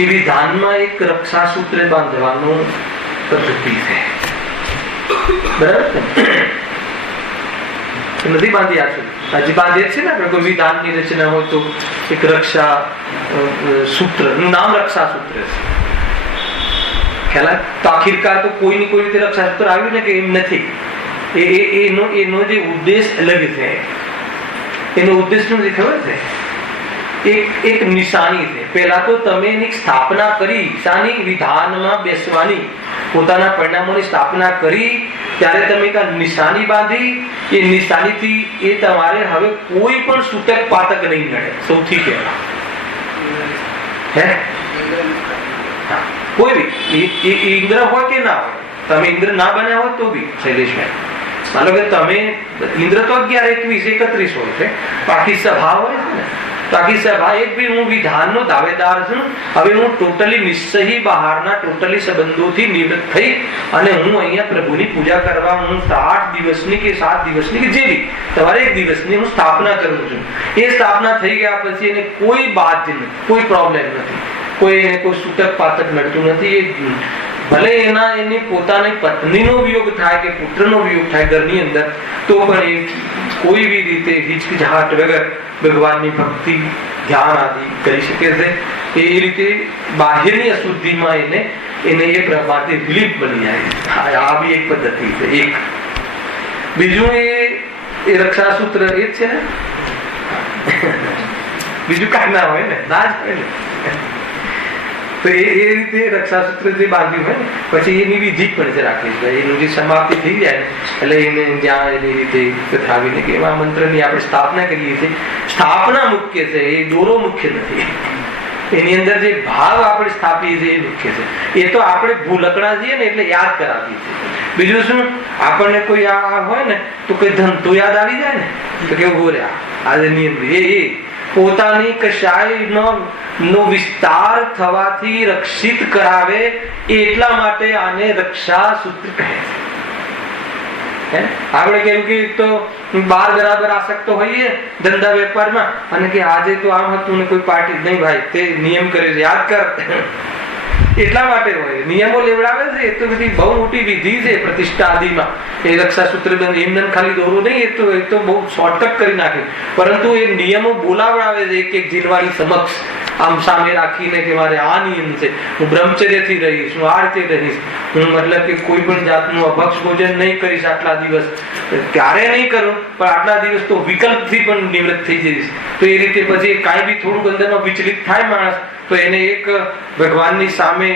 એ વિધાનમાં એક રક્ષા સૂત્ર બાંધવાનું પદ્ધતિ છે. બરાબર નથી બાંધી આશું હજી બાંધે છે ને આપણે. કોઈ વિધાનની રચના હોય તો એક રક્ષા સૂત્ર નું નામ રક્ષા સૂત્ર છે. ખ્યાલ? તો આખિરકાર તો કોઈની કોઈ રીતે રક્ષા સૂત્ર આવ્યું ને કે એમ નથી. એનો જે ઉદ્દેશ અલગ છે. એનો ઉદ્દેશ શું છે ખબર છે? એક નિશાની છે. પહેલા તો તમે એની સ્થાપના કરી, શાની? વિધાનમાં બેસવાની, પોતાના પરિણામોની સ્થાપના કરી, ત્યારે તમે એક નિશાની બાંધી. એ નિશાનીથી એ તમારે હવે કોઈ પણ સૂતક પાતક નહીં નડે. સૌથી પહેલા કોઈ બી ઇન્દ્ર હોય કે ના હોય, તમે ઇન્દ્ર ના બન્યા હોય તો બી શૈલેષભાઈ માનો કે તમે ઇન્દ્ર તો 11, 21, 31 હોય છે. બાકી સભા હોય ને, બાકી સભા એક બી હું વિધાનનો દાવેદાર છું. હવે હું ટોટલી નિશ્ચયી બહારના ટોટલી સંબંધોથી નિવૃત્ત થઈ અને હું અહીંયા પ્રભુની પૂજા કરવા હું 8 દિવસની કે 7 દિવસની કે જે બી તમારે 1 દિવસની હું સ્થાપના કરું છું. એ સ્થાપના થઈ ગયા પછી એને કોઈ બાધ્ય નથી, કોઈ પ્રોબ્લેમ નથી, કોઈ સૂતક પાતક નડતું નથી. એ ભલે એની પોતાની પત્નીનો વિયોગ થાય કે પુત્રનો વિયોગ થાય ઘરની અંદર, તો પણ એ કોઈ બી રીતે હિચકિચાહટ વગર ભગવાનની ભક્તિ, ધ્યાન આદિ કરી શકે છે. એ રીતે બાહ્યની અશુદ્ધિમાં એને એ પ્રમાણથી રિલીફ બની જાય. આ બી એક પદ્ધતિ છે. એક બીજું એ રક્ષા સૂત્ર એ જ છે ને. બીજું કાંઈ ના હોય ને, ના જ હોય ને. તો એ રીતે રક્ષા સૂત્ર જે બાંધ્યું હોય ને પછી એની વિધિ પણ છે રાખવી છે. એનું જે સમાપ્તિ થઈ જાય ને એટલે એને જ્યાં એની રીતે કથાવીને કે એવા મંત્રની આપણે સ્થાપના કરીએ છીએ. સ્થાપના મુખ્ય છે, એ દોરો મુખ્ય નથી. એની અંદર જે ભાવ આપણે સ્થાપીએ છીએ એ મુખ્ય છે. એ તો આપણે ભૂલકણા છીએ ને એટલે યાદ કરાવીએ છીએ. બીજું શું, આપણને કોઈ આ હોય ને તો કોઈ ધંધો યાદ આવી જાય ને તો કેવું બોલ્યા આજે નિયમ એ પોતાની કશાય નો વિસ્તાર થવાથી રક્ષિત કરાવે એટલા માટે આને રક્ષા સૂત્ર કહે છે. આપણે કેમ કે તો 12 બરાબર આસક્ત હોઈએ ધંધા વેપારમાં અને કે આજે તો આમ હતું ને કોઈ પાર્ટી નહીં ભાઈ તે નિયમ કરે છે યાદ કર. એટલા માટે હોય નિયમો લેવડાવે છે. એ તો બધી બહુ મોટી વિધિ છે પ્રતિષ્ઠા આદિમાં. એ રક્ષા સૂત્ર એમને ખાલી દોરો નહીં, એ તો બહુ શોર્ટકટ કરી નાખે. પરંતુ એ નિયમો બોલાવડાવે છે એક જીનવાણી સમક્ષ આમ સામે રાખીને કે મારે આ નિયમ છે, હું બ્રહ્મચર્યથી રહીશ, હું આ રીતે રહીશ, હું મતલબ કે કોઈ પણ જાતનું અભક્ષ ભોજન નહીં કરીશ આટલા દિવસ, ક્યારે નહીં કરું પણ આટલા દિવસ તો વિકલ્પથી પણ નિવૃત્ત થઈ જઈશ. તો એ રીતે પછી કાંઈ બી થોડુંક અંદરમાં વિચલિત થાય માણસ તો એને એક ભગવાનની સામે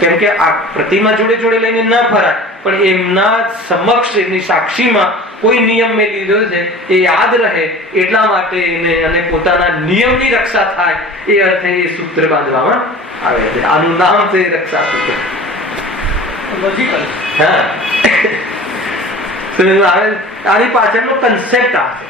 કેમ કે આ પ્રતિમા જોડે જોડે લઈને ના ફરાય પણ એમના સમક્ષ એમની સાક્ષીમાં કોઈ નિયમ મેં લીધો છે એ યાદ રહે એટલા માટે એને અને પોતાના નિયમની રક્ષા થાય એ અર્થે એ સૂત્ર બાંધવામાં આવે છે. આનું નામ છે રક્ષા સૂત્ર. આની પાછળનો કન્સેપ્ટ આ છે.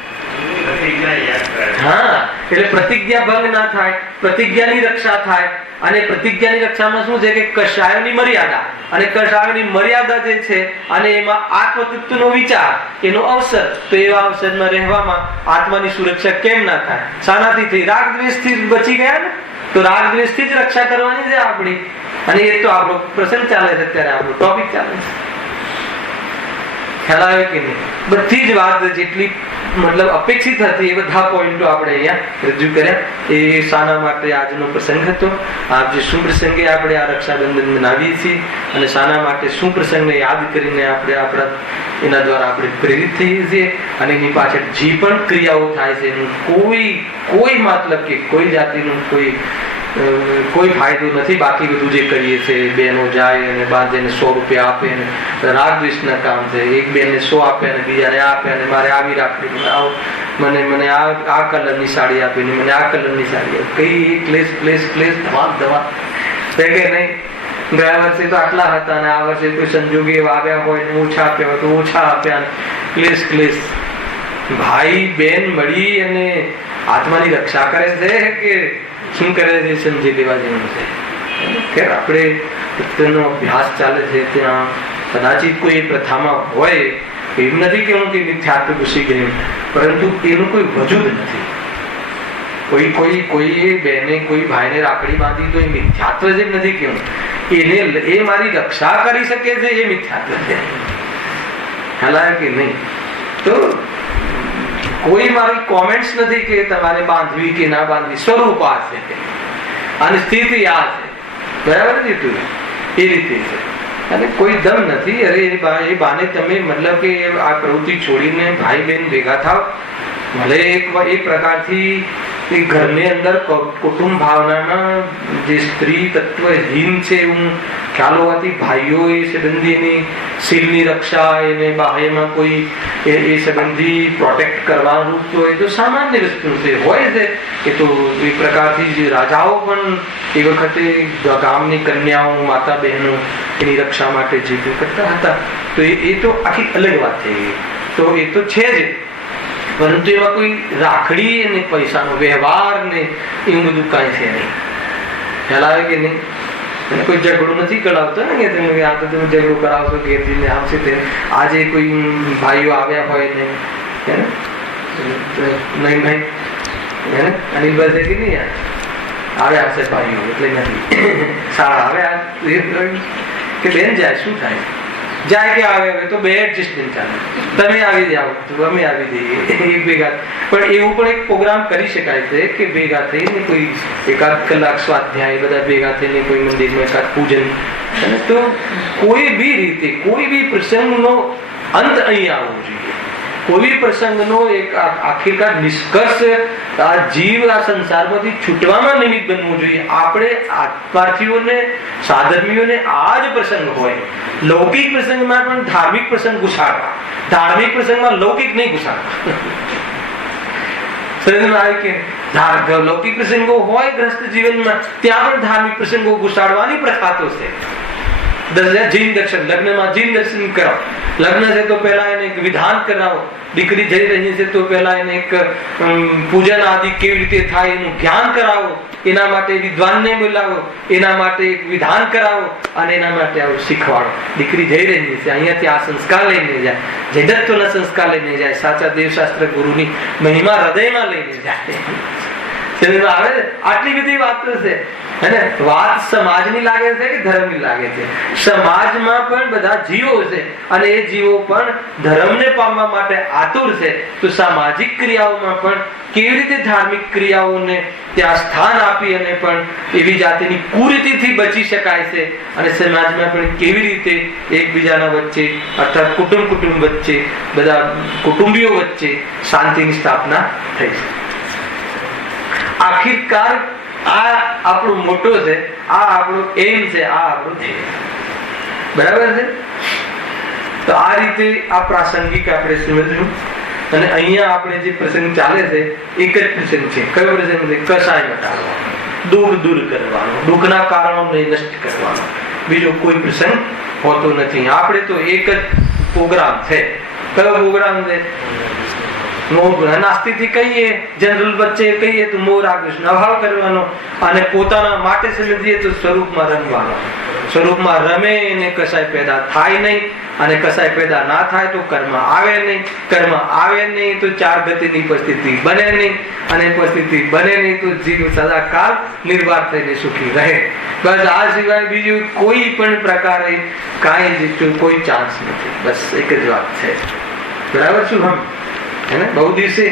હા, એટલે પ્રતિજ્ઞા ભંગ ના થાય, પ્રતિજ્ઞાની રક્ષા થાય. અને પ્રતિજ્ઞાની રક્ષામાં શું છે કે કશાયોની મર્યાદા, અને કશાયોની મર્યાદા જે છે અને એમાં આત્મતત્વનો વિચાર, એનો અવસર, તો એવા અવસરમાં રહેવામાં આત્માની સુરક્ષા કેમ ના થાય? શાનાથી થઈ? રાગ દ્વેષથી બચી ગયા ને, તો રાગ દ્વેષથી જ રક્ષા કરવાની છે આપણી. અને એ તો આપણો પ્રસંગ ચાલે છે અત્યારે, આપણો ટોપિક ચાલે છે. ખ્યાલ આવે કે નહીં? બધી જ વાત જેટલી મતલબ અપેક્ષિત હતી એ બધા પોઈન્ટો આપણે અહીંયા રજૂ કર્યા. એ શાના માટે આજનો પ્રસંગ હતો. આપ જે શું પ્રસંગે આપણે આ રક્ષાબંધન મનાવીએ છીએ અને શાના માટે શું પ્રસંગને યાદ કરીને આપણે આપણા એના દ્વારા આપણે પ્રેરિત થઈએ છીએ અને એની પાછળ જે પણ ક્રિયાઓ થાય છે એનું કોઈ મતલબ કે કોઈ જાતિનું કોઈ કોઈ ફાયદો નથી. બાકી બધું જે કરીએ છીએ, બહેનો જાય અને બાંધીને 100 રૂપિયા આપે ને રાગ દ્વેષના કામ છે. એક બેનને 100 આપે અને બીજાને આપે અને મારે આવી રાખડી, મને આ કલરની સાડી આપી ને મને આ કલરની સાડી આપી. કઈ ક્લેશ ક્લેશ ક્લેશ ધવા કે નહીં. ગયા વર્ષે તો આટલા હતા અને આ વર્ષે કોઈ સંજોગે આવ્યા હોય ને ઓછા આપ્યા હોય તો ઓછા આપ્યા. ક્લેશ ક્લેશ. ભાઈ બેન મળી અને આત્માની રક્ષા કરે છે કે શું કરે છે સમજી લેવા જેવું છે. ખેર આપણે તેનો અભ્યાસ ચાલે છે ત્યાં કદાચિત કોઈ પ્રથામાં હોય, એમ નથી કે હું કે મિથ્યાત્વ ઘૂસી ગયું, પરંતુ એનું કોઈ વજૂદ નથી. કોઈ બેને કોઈ ભાઈને રાખડી બાંધી તો એ મિથ્યાત્વ જેમ નથી કેવું. એ મારી રક્ષા કરી શકે છે, એ મિથ્યાત્વ છે. ખ્યાલ કે નહીં? તો કોઈ મારી કોમેન્ટ્સ નથી કે તમારે બાંધવી કે ના બાંધવી. સ્વરૂપ આ છે અને સ્થિતિ આ છે. બરાબર ને? તું એ રીતે છે અને કોઈ દમ નથી. અરે એ બાને તમે મતલબ કે આ પ્રવૃત્તિ છોડીને ભાઈ બહેન ભેગા થાવ. ભલે એક પ્રકારથી એ ઘરની અંદર કુટુંબ ભાવનામાં જે સ્ત્રી તત્વહીન છે એવું ખ્યાલ હોવાથી ભાઈઓ એ સંબંધીની શીલની રક્ષા એને બાહ્યમાં કોઈ એ સંબંધી પ્રોટેક્ટ કરવાનું તો એ તો સામાન્ય વસ્તુ છે, હોય છે. એ તો એ પ્રકારથી જે રાજાઓ પણ એ વખતે ગામની કન્યાઓ માતા બહેનો એની રક્ષા માટે જે કરતા હતા. તો એ તો આખી અલગ વાત થઈ ગઈ. તો એ તો છે જ, પરંતુ એમાં કોઈ રાખડી અને પૈસાનો વ્યવહાર ને એવું બધું કાંઈ છે નહીં. ખ્યાલ આવે કે નહીં? અને કોઈ ઝઘડો નથી કરાવતો ને કે તમે આ તો તમે ઝઘડો કરાવશો ઘેરજીને આવશે તે. આજે કોઈ ભાઈઓ આવ્યા હોય ને નહીં ભાઈ અનિલભાઈ છે કે નહીં આવ્યા હશે ભાઈઓ એટલે નથી સારા આવ્યા કે બેન જાય શું થાય જાય કે આવે તો બે એડજસ્ટમેન્ટ ચાલે. તમે આવી જાઓ તો અમે આવી જઈએ એક ભેગા. પણ એવું પણ એક પ્રોગ્રામ કરી શકાય છે કે ભેગા થઈને કોઈ 1-8 કલાક સ્વાધ્યાય બધા ભેગા થઈને કોઈ મંદિરમાં એકાદ પૂજન. તો કોઈ બી રીતે કોઈ બી પ્રસંગનો અંત અહીં આવવો જોઈએ. કોઈ પ્રસંગનો એક આખિરકાર નિષ્કર્ષ આ જીવ આ સંસારમાંથી છૂટવામાં નિમિત્ત બનવું જોઈએ. આપણે આત્માર્થીઓને સાધર્મીઓને આ જ પ્રસંગ હોય. લૌકિક પ્રસંગમાં પણ ધાર્મિક પ્રસંગ ઘુસાડવા, ધાર્મિક પ્રસંગમાં લૌકિક નહીં ઘુસાડવા. લૌકિક પ્રસંગો હોય ગ્રસ્ત જીવનમાં ત્યાં પણ ધાર્મિક પ્રસંગો ઘુસાડવાની પ્રથા તો છે. જીન દર્શન, લગ્નમાં જીન દર્શન કરાવો. લગ્ન છે તો પહેલા એને એક વિધાન કરાવો. દીકરી જઈ રહી છે તો પહેલા એને એક પૂજન આદિ કેવી રીતે થાય એનું જ્ઞાન કરાવો. એના માટે વિદ્વાનને બોલાવો, એના માટે એક વિધાન કરાવો અને એના માટે આવું શીખવાડો. દીકરી જઈ રહી છે અહીંયાથી આ સંસ્કાર લઈને જાય, જૈનત્વના સંસ્કાર લઈને જાય, સાચા દેવશાસ્ત્ર ગુરુની મહિમા હૃદયમાં લઈને જાય. આવે આટલી બધી વાતો છે. વાત સમાજની લાગે છે કે ધર્મની લાગે છે? સમાજમાં પણ બધા જીવો છે અને એ જીવો પણ ધર્મને પામવા માટે આતુર છે. તો સામાજિક ક્રિયાઓમાં પણ કેવી રીતે ધાર્મિક ક્રિયાઓને ત્યાં સ્થાન આપી અને પણ એવી જાતિની કુરીતિથી બચી શકાય છે અને સમાજમાં પણ કેવી રીતે એકબીજાના વચ્ચે અર્થાત કુટુંબ વચ્ચે બધા કુટુંબીઓ વચ્ચે શાંતિની સ્થાપના થઈ છે. આખિરકાર આ આપણું મોટો છે, આ આપણું એમ છે, આ આપણું ધ્યેય. બરાબર છે? તો આ રીતે આ પ્રાસંગિક આપણે સમજવું. અને અહીંયા આપણે જે પ્રસંગ ચાલે છે એક જ પ્રસંગ છે. કયો પ્રસંગ છે? કસાય મટાડવાનો, દુઃખ દૂર કરવાનો, દુઃખના કારણોને નષ્ટ કરવાનો. બીજો કોઈ પ્રસંગ હોતો નથી. આપણે તો એક જ પ્રોગ્રામ છે. કયો પ્રોગ્રામ છે? નાસ્તિકથી કહીએ, જનરલ વચ્ચે કહીએ તો મોહ રાગ દ્વેષનો અભાવ કરવાનો અને પોતાના માટે સમજીએ તો સ્વરૂપમાં રમવાનો. સ્વરૂપમાં રમે એને કસાય પેદા થાય નહીં અને કસાય પેદા ના થાય તો કર્મ આવે નહીં. કર્મ આવે નહીં તો ચાર ગતિની પરિસ્થિતિ બને નહીં અને પરિસ્થિતિ બને નહીં તો જીવ સદાકાળ નિર્વાહ થઈને સુખી રહે. બસ આ સિવાય બીજું કોઈ પણ પ્રકારે કાંઈ કોઈ ચાન્સ નથી. બસ એક જ વાત છે. બરાબર શું? હમ બહુ દિવસે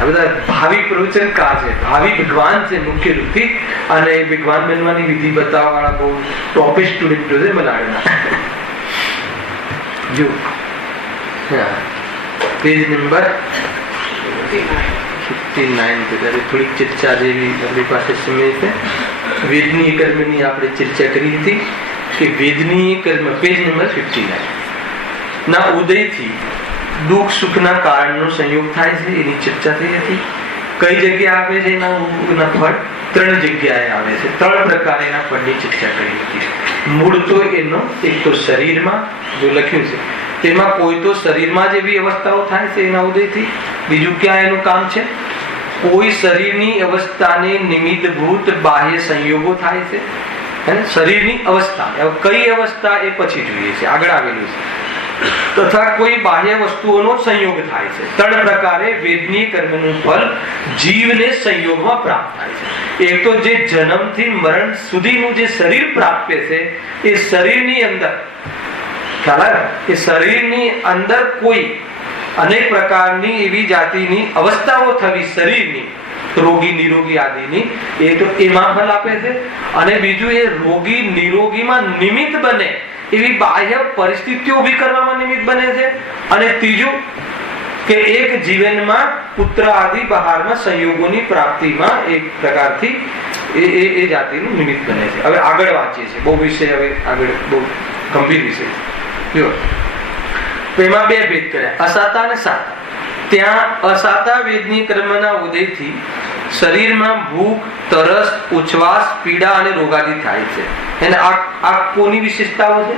બધા ભાવિ પ્રવચનકાર છે, ભાવિ ભગવાન છે મુખ્ય રૂપથી. અને ભગવાન બનવાની વિધિ બતાવવા વાળા બહુ ટોપે સ્ટુડન્ટો છે મલાડના. જો પેજ નંબર 59 થોડીક ચર્ચા જેવી આપણી પાસે સમય છે. વેદનીય કર્મની આપણે ચર્ચા કરી હતી કે વેદનીય કર્મ પેજ નંબર 59 ના ઉદયથી દુઃખ સુખના કારણનો સંયોગ થાય છે એની ચર્ચા થઈ હતી. કઈ જગ્યાએ આવે છે એના ફળ? 3 જગ્યાએ આવે છે. 3 પ્રકારે એના ફળની ચર્ચા કરી હતી. મૂળ તો એનો એક તો શરીરમાં જો લખ્યું છે તેમાં કોઈ તો શરીરમાં જ એવી અવસ્થાઓ થાય છે એના ઉદયથી. બીજું ક્યાં એનું કામ છે? કોઈ શરીરની અવસ્થાને નિમિત્તભૂત બાહ્ય સંયોગો થાય છે. શરીરની અવસ્થા, કઈ અવસ્થા એ પછી જોઈએ છે, આગળ આવેલું છે. તથા કોઈ બાહ્ય વસ્તુઓનો સંયોગ થાય છે. 3 પ્રકારે વેદનીય કર્મનું ફળ જીવને સંયોગમાં પ્રાપ્ત થાય છે. એક તો જે જન્મથી મરણ સુધીનું જે શરીર પ્રાપ્ય છે એ શરીરની અંદર એ શરીરની અંદર કોઈ અનેક પ્રકારની એવી જાતિની અવસ્થાઓ થવી શરીરની, રોગી નિરોગી આદિની, એ તો એમાં ફળ આપે છે. અને બીજું એ રોગી નિરોગીમાં નિમિત્ત બને એવી બાહ્ય પરિસ્થિતિઓ ઉભી કરવામાં નિમિત્ત બને છે. અને ત્રીજું કે એક જીવનમાં પુત્ર આદિ બહારમાં સંયોગોની પ્રાપ્તિમાં એક પ્રકારથી એ જાતિનું નિમિત્ત બને છે. હવે આગળ વાંચીએ છીએ, બહુ વિષય હવે આગળ બહુ ગંભીર વિષય જો. એમાં 2 ભેદ કર્યા, અસાતા અને સાતા. ત્યાં અસાતા વેદની કર્મના ઉદયથી શરીરમાં ભૂખ, તરસ, ઉચ્છવાસ, પીડા અને રોગાદી થાય છે. એને આ કોની વિશેષતાઓ છે?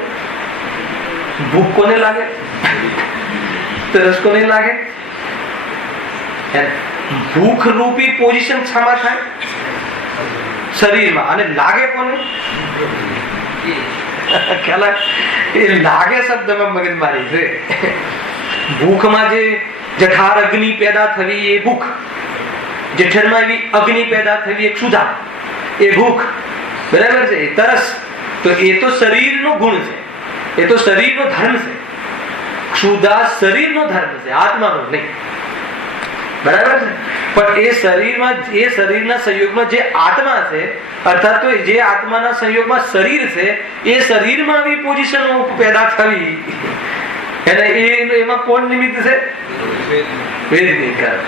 ભૂખ કોને લાગે? તરસ કોને લાગે? ભૂખ રૂપી પોઝિશન શામાં થાય? શરીરમાં. અને લાગે કોને? ખ્યાલ એ લાગે શબ્દમાં મગજ મારી છે. ભૂખમાં જે જઠાર અગ્નિ પેદા થવી એ ભૂખ, જઠરમાં એવી અગ્નિ પેદા થવી એક સુધા, એ ભૂખ. બરાબર છે. તરસ તો એ તો શરીરનો ગુણ છે, એ તો શરીરનો ધર્મ છે. ક્ષુધા શરીરનો ધર્મ છે, આત્માનો નહીં. બરાબર છે. પણ એ શરીરના સંયોગમાં જે આત્મા છે, અર્થાત તો જે આત્માના સંયોગમાં શરીર છે, એ શરીરમાં આવી પોઝિશનો પેદા થવી, અને એમાં કોણ નિમિત્ત છે? વેદની કર્મ.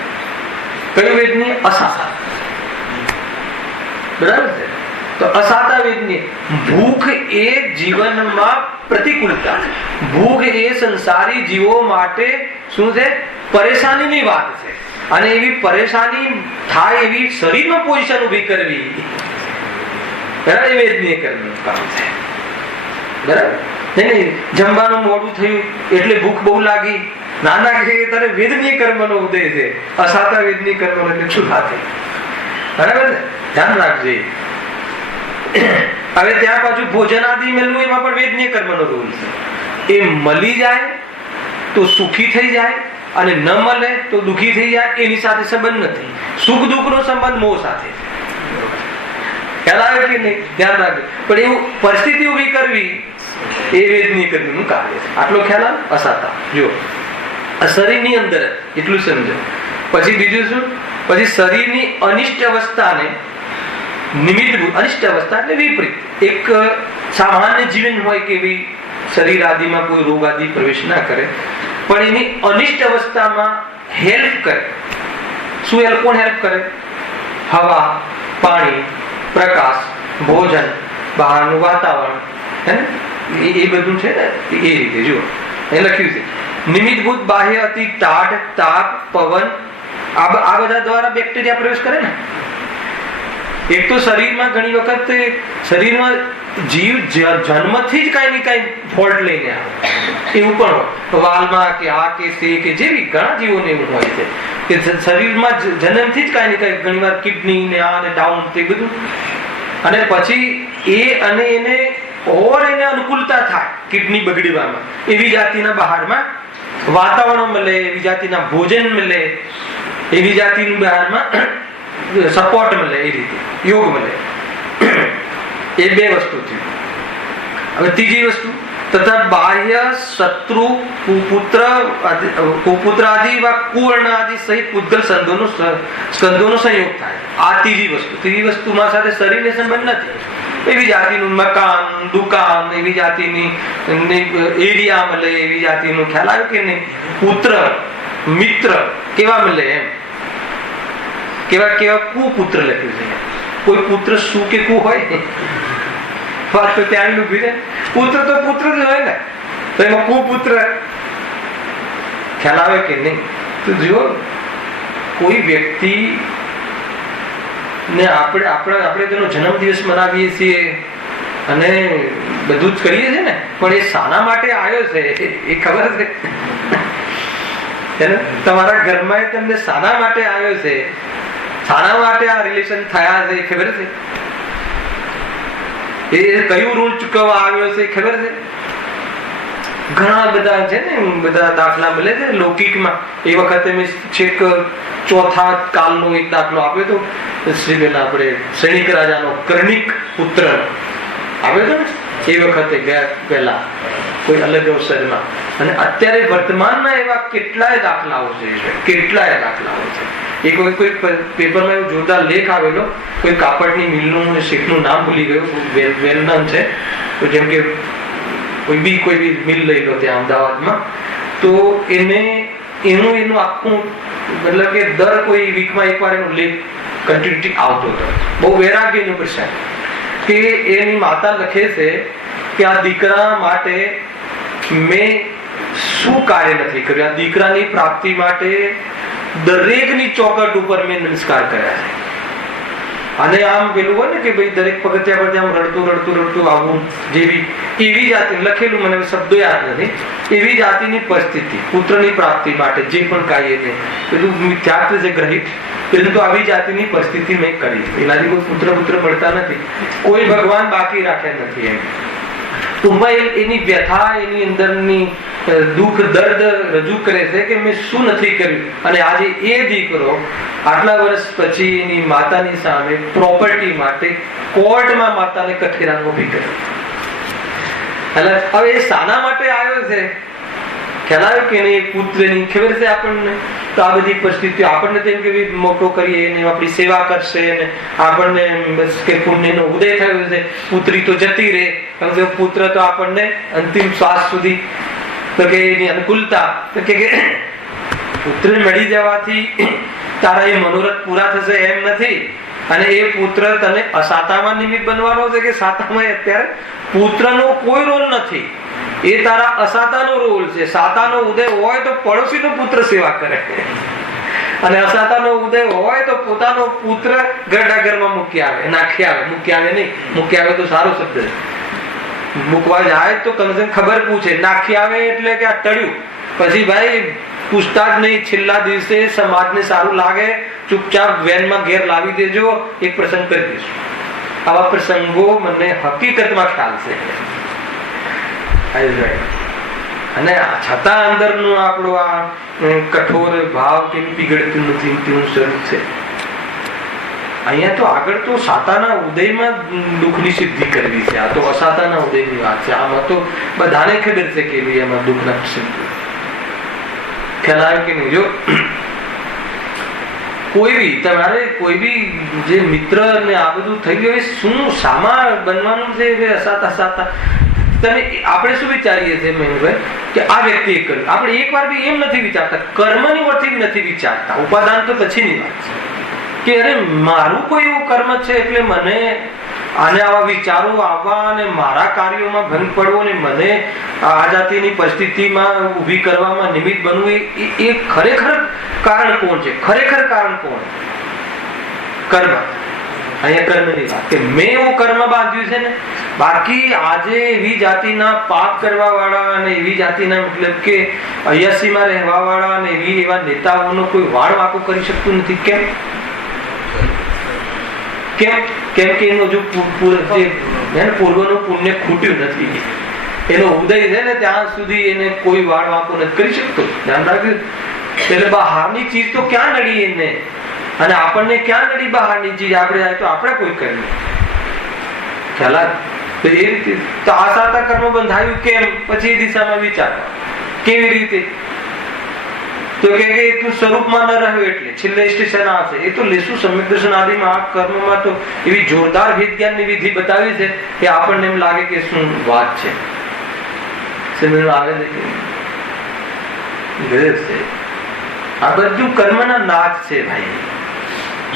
કયું વેદની? અસાતા. બરાબર છે. તો અસાતા વેદની ભૂખ એ જીવનમાં પ્રતિકૂળતા, ભૂખ એ સંસારી જીવો માટે શું છે? પરેશાનીની વાત છે. અને એવી પરેશાની થાય એવી શરીરમાં પોઝિશન ઉભી કરવી, બરાબર, એ વેદનીય કર્મનું કામ છે. બરાબર. જમવાનું મોડું થયું એટલે ભૂખ બહુ લાગી, નાના કે તારે વેદનીય કર્મનો ઉદય છે. અસાતા વેદનીય કર્મનો એટલે શું થાય? બરાબર ને? ધ્યાન રાખજે. હવે ત્યાં પાછું ભોજન આદિ મેળવું, એમાં પણ વેદનીય કર્મનો રૂલ છે. એ મળી જાય તો સુખી થઈ જાય, અને ન મળે તો દુઃખી થઈ જાય. એની સાથે સંબંધ નથી. સુખ દુઃખ નો સંબંધ મોહ સાથે. ખ્યાલ આવે કે નહીં? ધ્યાન રાખજો. પણ એવું પરિસ્થિતિ ઉભી કરવી એ વેદનીય કર્મનું કાર્ય છે. આટલો ખ્યાલ આવે? અસાતા. જો શરીરની અંદર એટલું સમજો. પછી બીજું શું? પછી શરીરની અનિષ્ટ અવસ્થાને નિમિત્તભૂત, અનિષ્ટ અવસ્થા એટલે વિપરીત, એક સામાન્ય જીવન હોય કે એવી શરીર આદિમાં કોઈ રોગ આદિ પ્રવેશ ના કરે, પણ એની અનિષ્ટ અવસ્થામાં હેલ્પ કરે. શું હેલ્પ? કોણ હેલ્પ કરે? હવા, પાણી, પ્રકાશ, ભોજન, બહારનું વાતાવરણ, એ બધું છે ને, એ રીતે જુઓ એ લખ્યું છે. નિમિત્તભૂત બાહ્ય અતિ ટાઢ, તાપ, પવન, આ બધા દ્વારા બેક્ટેરિયા પ્રવેશ કરે ને. એક તો શરીરમાં ઘણી વખત શરીરમાં જીવ જન્મથી જ કઈ ને કઈ ફોલ્ટ લઈને આવે, એવું પણ હોય. વાલમાં કે આ કે તે કે જેવી ઘણા જીવોને એવું હોય છે કે શરીરમાં જન્મથી જ કઈ ને કઈ, ઘણી વાર કિડની ને આ ને ડાઉન તે બધું, અને પછી એને અનુકૂળતા થાય કિડની બગડવામાં, એવી જાતિના બહારમાં વાતાવરણ મળે, એવી જાતિના ભોજન મળે, એવી જાતિનું બહારમાં સપોર્ટ મળે, એ રીતે યોગ મળે. એ 2 વસ્તુ થયું. હવે ત્રીજી વસ્તુ, તથા બાહ્ય શત્રુ કુપુત્ર આદિ વા કુવર્ણ આદિ સહિત પૂતગલ સ્કંદોનો સંયોગ થાય. આ ત્રીજી વસ્તુ. ત્રીજી વસ્તુમાં સાથે શરીરને સંબંધ નથી. એવી જાતિનું મકાન, દુકાન, એવી જાતિની એરિયા મળે, એવી જાતિનું ખ્યાલ આવે કે નહીં? પુત્ર મિત્ર કેવા મળે એમ, કેવા કેવા કુપુત્ર લખ્યું છે. કોઈ પુત્ર શું કે કુ હોય વાત તો ત્યાં ઉભી છે. પુત્ર તો પુત્ર જ હોય ને, તો એમાં કુપુત્ર ખ્યાલ આવે કે નહીં? તો જો કોઈ વ્યક્તિ ને આપણે તેનો જન્મદિવસ મનાવીએ છીએ અને બધું જ કરીએ છીએ ને, પણ એ શાના માટે આવ્યો છે એ ખબર છે? તમારા ઘરમાં તમને શાના માટે આવ્યો છે, શાના માટે આ રિલેશન થયા છે ખબર છે? એ કયું ઋણ ચૂકવવા આવ્યો છે ખબર છે? ઘણા બધા છે ને, બધા દાખલા મળે છે લૌકિકમાં. એ વખતે મેં છેક ચોથા કાલનો એક દાખલો આપ્યો હતો. શ્રી પેલા આપણે સૈનિક રાજાનો કર્ણિક પુત્ર આવ્યો હતો ને એ વખતે ગયા પહેલા કોઈ અલગ અવસરમાં. અને અત્યારે વર્તમાનના એવા કેટલાય દાખલાઓ છે, કેટલાય દાખલાઓ છે. એક વખત કોઈ પેપરમાં એવો જોરદાર લેખ આવેલો, કોઈ કાપડની મિલનું શેઠનું નામ ભૂલી ગયું, વેલ નામ છે. તો જેમ કે કોઈ બી મિલ લઈ લો ત્યાં અમદાવાદમાં, તો એનું આખું મતલબ કે દર કોઈ વીકમાં એકવાર એનો લેખ કન્ટિન્યુટી આવતો હતો. બહુ વૈરાગ્યનું પ્રસંગ કે એની માતા લખે છે કે આ દીકરા માટે મેં શું કાર્ય નથી કર્યું, આ દીકરાની પ્રાપ્તિ માટે દરેકની ચોકટ ઉપર મેં નમસ્કાર કર્યા છે. અને આમ પેલું હોય ને કે ભાઈ દરેક પગથિયા પર આમ રડતું આવવું, જેવી એવી જાતિ લખેલું, મને શબ્દો યાદ નથી, એવી જાતિની પરિસ્થિતિ પુત્રની પ્રાપ્તિ માટે જે પણ કાર્ય છે પેલું મિથ્યાત્વ છે ગ્રહિત, પેલું તો આવી જાતિની પરિસ્થિતિ મેં કરી. એનાથી કોઈ પુત્ર મળતા નથી, કોઈ ભગવાન બાકી રાખ્યા નથી. એમ ટૂંકમાં એની વ્યથા, એની અંદરની દુઃખ દર્દ રજૂ કરે છે કે મેં શું નથી કર્યું. અને આજે એ દીકરો આટલા વર્ષ પછી એની માતાની સામે પ્રોપર્ટી માટે કોર્ટમાં માતાને કઠેરાંગ ઉભી કર્યો. હવે એ શાના માટે આવ્યો છે ખ્યાલ આવ્યો કે નહીં? પુત્રની ખબર છે આપણને. તો આ બધી પરિસ્થિતિઓ આપણને તેમ કે મોટો કરીએ ને આપણી સેવા કરશે ને આપણને બસ કે પુણ્યનો ઉદય થયો છે, પુત્રી તો જતી રહે, પુત્ર તો આપણને અંતિમ શ્વાસ સુધી તો કે એની અનુકૂળતા તો કે પુત્ર મળી જવાથી તારા એ મનોરથ પૂરા થશે એમ નથી. અને એ પુત્ર તને અસાતામાં નિમિત્ત બનવાનો છે કે સાતામાં? અત્યારે પુત્રનો કોઈ રોલ નથી, એ તારા અસાતાનો રોલ છે. સાતાનો ઉદય હોય તો પડોશીનો પુત્ર સેવા કરે, અને અસાતાનો ઉદય હોય તો પોતાનો પુત્ર ઘરમાં મૂકી આવે, નાખી આવે. મૂકી આવે નહીં, મૂકી આવે તો સારો શબ્દ છે. મૂકવા જાય તો કમસે ખબર પૂછે, નાખી આવે એટલે કે આ ટળ્યું, પછી ભાઈ પૂછતા જ નહીં. છેલ્લા દિવસે સમાજને સારું લાગે, ચૂપચાપ વેનમાં ઘેર લાવી દેજો, એક પ્રસંગ કરી દઈશું. આવા પ્રસંગો મને હકીકતમાં ખ્યાલ છે. અને છતાં અંદરનું આપણું આ કઠોર ભાવ કેમ પીગળતું નથી તેનું સ્વરૂપ છે. અહીંયા તો આગળ તો સાતાના ઉદયમાં દુઃખની સિદ્ધિ કરવી છે. આ તો અસાતાના ઉદયની વાત છે. આમાં તો બધાને ખબર છે કે એમાં દુઃખના સિદ્ધિ ખ્યાલ આવે કે નહીં? જો કોઈ બી જે મિત્ર ને આ બધું થઈ ગયું, શું સામા બનવાનું છે? અસાતા આપણે શું વિચારીએ છીએ મહેન્દ્રભાઈ કે આ વ્યક્તિએ કર્યું. આપણે એક વાર બી એમ નથી વિચારતા, કર્મની વર્થી નથી વિચારતા. ઉપાદાન તો પછીની વાત છે કે અરે મારું કોઈ એવું કર્મ છે એટલે મને આને આવા વિચારો આવવા અને મારા કાર્યોમાં ભંગ પડવો ને મને આ જાતિની પરિસ્થિતિમાં ઊભી કરવામાં નિમિત્ત બનવું, એ ખરેખર કારણ કોણ છે? ખરેખર કારણ કોણ? કર્મ. અહીંયા કર્મની વાત કે મેં એવું કર્મ બાંધ્યું છે ને. બાકી આજે એવી જાતિના પાપ કરવા વાળા અને એવી જાતિના મતલબ કે અયસીમાં રહેવા વાળા અને એવા નેતાઓનો કોઈ વાળ વાંકો કરી શકતું નથી. કેમ કે એનું જો પૂર્વનું પુણ્ય ખૂટ્યું નથી, એનો ઉદય છે ને ત્યાં સુધી એને કોઈ વાળ વાંકો નથી કરી શકતો. ધ્યાન રાખજો. એટલે બહારની ચીજ તો ક્યાં નડી એને, અને આપણને ક્યાં નડી બહારની ચીજ? આપણે તો આપણે કોઈ કરીએ ખ્યાલ તો એ રીતે. તો આ સાતા કર્મ બંધાયું કેમ? પછી એ દિશામાં વિચારવા કેવી રીતે? તો કે તું સ્વરૂપમાં ન રહ્યો એટલે છેલ્લે સ્ટેશન આવશે. એ તો લેશું સમ્યક દર્શન આદિમાં આ કર્મમાં તો એવી જોરદાર ભેદ જ્ઞાનની વિધિ બતાવી છે કે આપણને એમ લાગે કે શું વાત છે. આવે છે આ બધું કર્મના નાચ છે ભાઈ.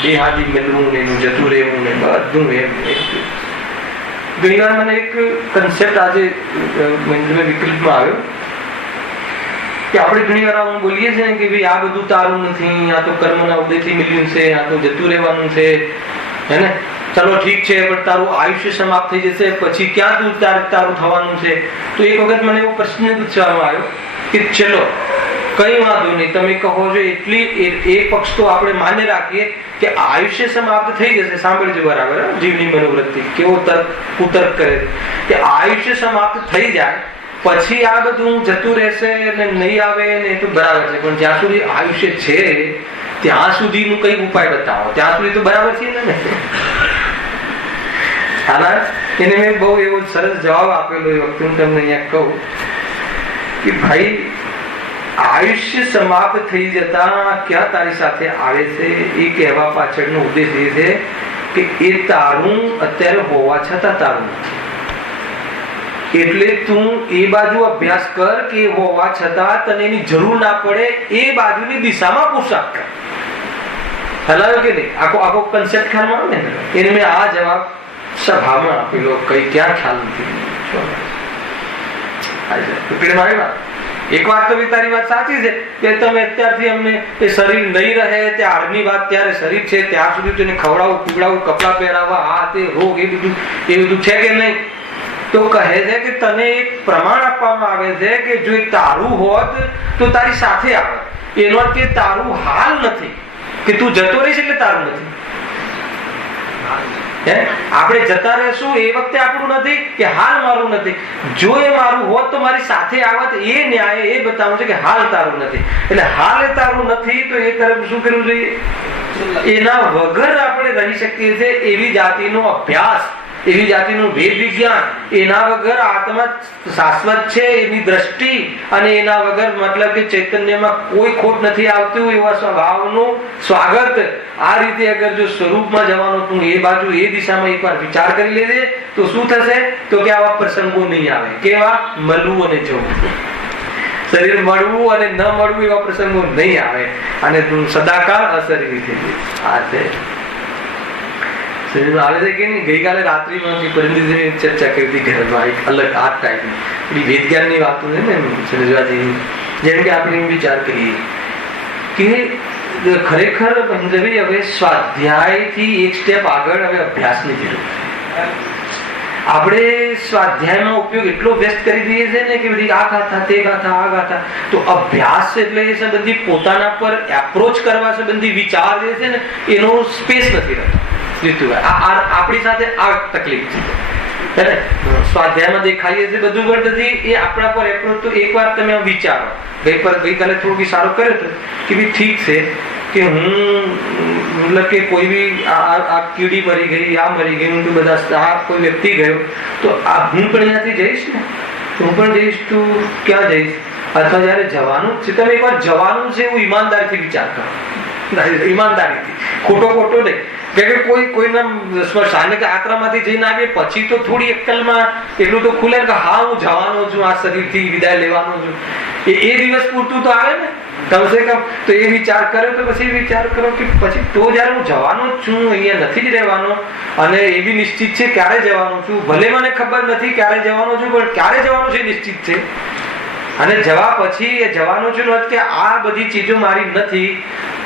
દેહાદી મિલવું ને એનું જતું રહેવું ને બધું એમ. ઘણી વાર મને એક કન્સેપ્ટ આજે વિકલ્પમાં આવ્યો કે આપણે ઘણી વાર આવું બોલીએ છીએ ને કે ભાઈ આ બધું તારું નથી, આ તો કર્મના ઉદયથી મળ્યું છે, આ તો જતું રહેવાનું છે, હે ને, ચલો ઠીક છે, પણ તારું આયુષ્ય સમાપ્ત થઈ જશે પછી ક્યાં તું તારું થવાનું છે. તો એક વખત મને એવો પ્રશ્ન પૂછવામાં આવ્યો કે ચલો કઈ વાંધો નહીં, તમે કહો છો એટલી એ પક્ષ તો આપણે માન્ય રાખીએ કે આયુષ્ય સમાપ્ત થઈ જશે. સાંભળજો બરાબર, જીવની મનોવૃત્તિ કેવો કુતર્ક કરે કે આયુષ્ય સમાપ્ત થઈ જાય પછી આ બધું જતું રહેશે અને નહીં આવે ને એ તો બરાબર છે, પણ જ્યાં સુધી આયુષ્ય છે ત્યાં સુધીનું કઈ ઉપાય બતાવો, ત્યાં સુધી તો બરાબર છે ને. એને મેં બહુ એવો સરસ જવાબ આપેલો એ વખતે હું તમને અહીંયા કહું કે ભાઈ આયુષ્ય સમાપ્ત થઈ જતા ક્યાં તારી સાથે આવે છે એ કહેવા પાછળનો ઉદ્દેશ એ છે કે એ તારું અત્યારે હોવા છતાં તારું નથી. એટલે તું એ બાજુ અભ્યાસ કર કે હોવા છતાં તને એની જરૂર ના પડે એ બાજુની દિશામાં પુરુષાર્થ કર. હલાવ્યો કે નહીં? આખો કન્સેપ્ટ ખ્યાલમાં આવે ને. એને મેં આ જવાબ સભામાં આપેલો, કઈ ક્યાં ખ્યાલ નથી. મારી વાત એક વાત તો તારી વાત સાચી છે કે તમે અત્યારથી અમને એ શરીર નહીં રહે તે આગની વાત, ત્યારે શરીર છે ત્યાં સુધી તેને ખવડાવવું, પીવડાવવું, કપડા પહેરાવવા, આ તે રોગ એ બધું છે કે નહીં? તો કહે છે કે તને એક પ્રમાણ આપવામાં આવે છે કે જો તારું હોત તો તારી સાથે આવે. એનો અર્થ કે તારું હાલ નથી કે તું જતો રહીશ એટલે તારું નથી. આપણે જતા રહેશું એ વખતે આપણું નથી કે હાલ મારું નથી. જો એ મારું હોત તો મારી સાથે આવત, એ ન્યાય એ બતાવું છે કે હાલ તારું નથી. એટલે હાલ એ તારું નથી તો એ તરફ શું કરવું જોઈએ? એના વગર આપણે રહી શકીએ છીએ એવી જાતિનો અભ્યાસ, એવી જાતિનું વેદ વિજ્ઞાન, એના વગર આત્મા શાશ્વત છે એની દ્રષ્ટિ, અને એના વગર મતલબ કે ચૈતન્યમાં કોઈ ખોટ નથી આવતું એવા સ્વભાવનું સ્વાગત. આ રીતે અગર જો સ્વરૂપમાં જવાનું તું એ બાજુ એ દિશામાં એકવાર વિચાર કરી લેજે તો શું થશે? તો કે આવા પ્રસંગો નહીં આવે. કેવા? મળવું અને જવું, શરીર મળવું અને ન મળવું એવા પ્રસંગો નહીં આવે, અને તું સદાકાળ અશરીરી થઈ જઈશ. આ છે આવે છે કે નહીં? ગઈકાલે રાત્રિમાં ચર્ચા કરી હતી ઘરમાં, એક અલગ આ ટાઈપની વેદજ્ઞાનની વાતો છે ને સમજવાથી. જેમ કે આપણે એમ વિચાર કરીએ કે ખરેખર પંજાબી હવે સ્વાધ્યાયથી એક સ્ટેપ આગળ હવે અભ્યાસની જરૂર છે. આપણે સ્વાધ્યાયનો ઉપયોગ એટલો વ્યસ્ત કરી દઈએ છીએ ને કે બધી આ ગાથા તે ગાથા આ ગાથા. તો અભ્યાસ એટલે એ સંબંધી પોતાના પર એપ્રોચ કરવા સંબંધી વિચાર જે છે ને એનો સ્પેસ નથી રહેતો. આપણી સાથે આ તકલીફ છે. સ્વાધ્યાયમાં દેખાઈએ છે બધું વર્તથી એ આપણા પર એપ્રોચ. તો એકવાર તમે વિચારો, ગઈકાલે થોડું સારું કર્યો હતો કે ભાઈ ઠીક છે કે હું મતલબ કે કોઈ બી આ કીડી મરી ગઈ, આ મરી ગઈ, હું બધા આ કોઈ વ્યક્તિ ગયો તો આ હું પણ અહીંયાથી જઈશ ને, હું પણ જઈશ, તું ક્યાં જઈશ? અથવા જયારે જવાનું છે તમે એકવાર જવાનું છે એવું ઈમાનદારીથી વિચાર કરો, ઈમાનદારીથી, ખોટો નહીં. કે કોઈના સ્મશાન કે આત્રામાંથી જઈને આવીએ પછી તો થોડી અક્કલમાં એટલું તો ખુલે કે હા હું જવાનો છું, આ શરીરથી વિદાય લેવાનો છું. એ દિવસ પૂરતું તો આવે ને કમસે કમ. તો એ વિચાર કર્યો તો પછી વિચાર કરો કે પછી તો જયારે હું જવાનો જ છું, અહીંયા નથી જ રહેવાનો, અને એ બી નિશ્ચિત છે ક્યારે જવાનું છું. ભલે મને ખબર નથી ક્યારે જવાનું છું, પણ ક્યારે જવાનું છે નિશ્ચિત છે. અને જવા પછી એ જવાનું છે કે આ બધી ચીજો મારી નથી,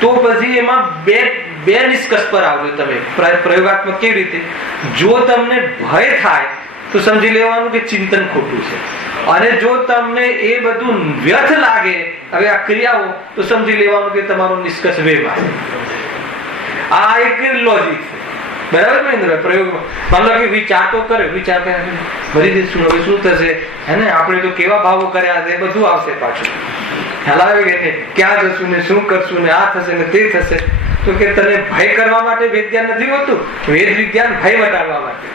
તો પછી એમાં બે નિષ્કર્ષ પર આવજો તમે પ્રયોગાત્મક. કેવી રીતે? જો તમને ભય થાય તો સમજી લેવાનું કે ચિંતન ખોટું છે, અને જો તમને એ બધું વ્યર્થ લાગે હવે આ ક્રિયાઓ તો સમજી લેવાનું કે તમારો નિષ્કર્ષ વેમાર. આ એક લોજિક છે, બરાબર મહેન્દ્ર? પ્રયોગમાં મતલબ કે વિચાર તો કરે, વિચાર ભરી દઈશું હવે શું થશે, હે ને? આપણે તો કેવા ભાવો કર્યા છે બધું આવશે પાછું. હલાવે કે ક્યાં જશું ને શું કરશું ને આ થશે ને તે થશે. તો કે તને ભય કરવા માટે વેદજ્ઞાન નથી હોતું, વેદ વિજ્ઞાન ભય વટાડવા માટે.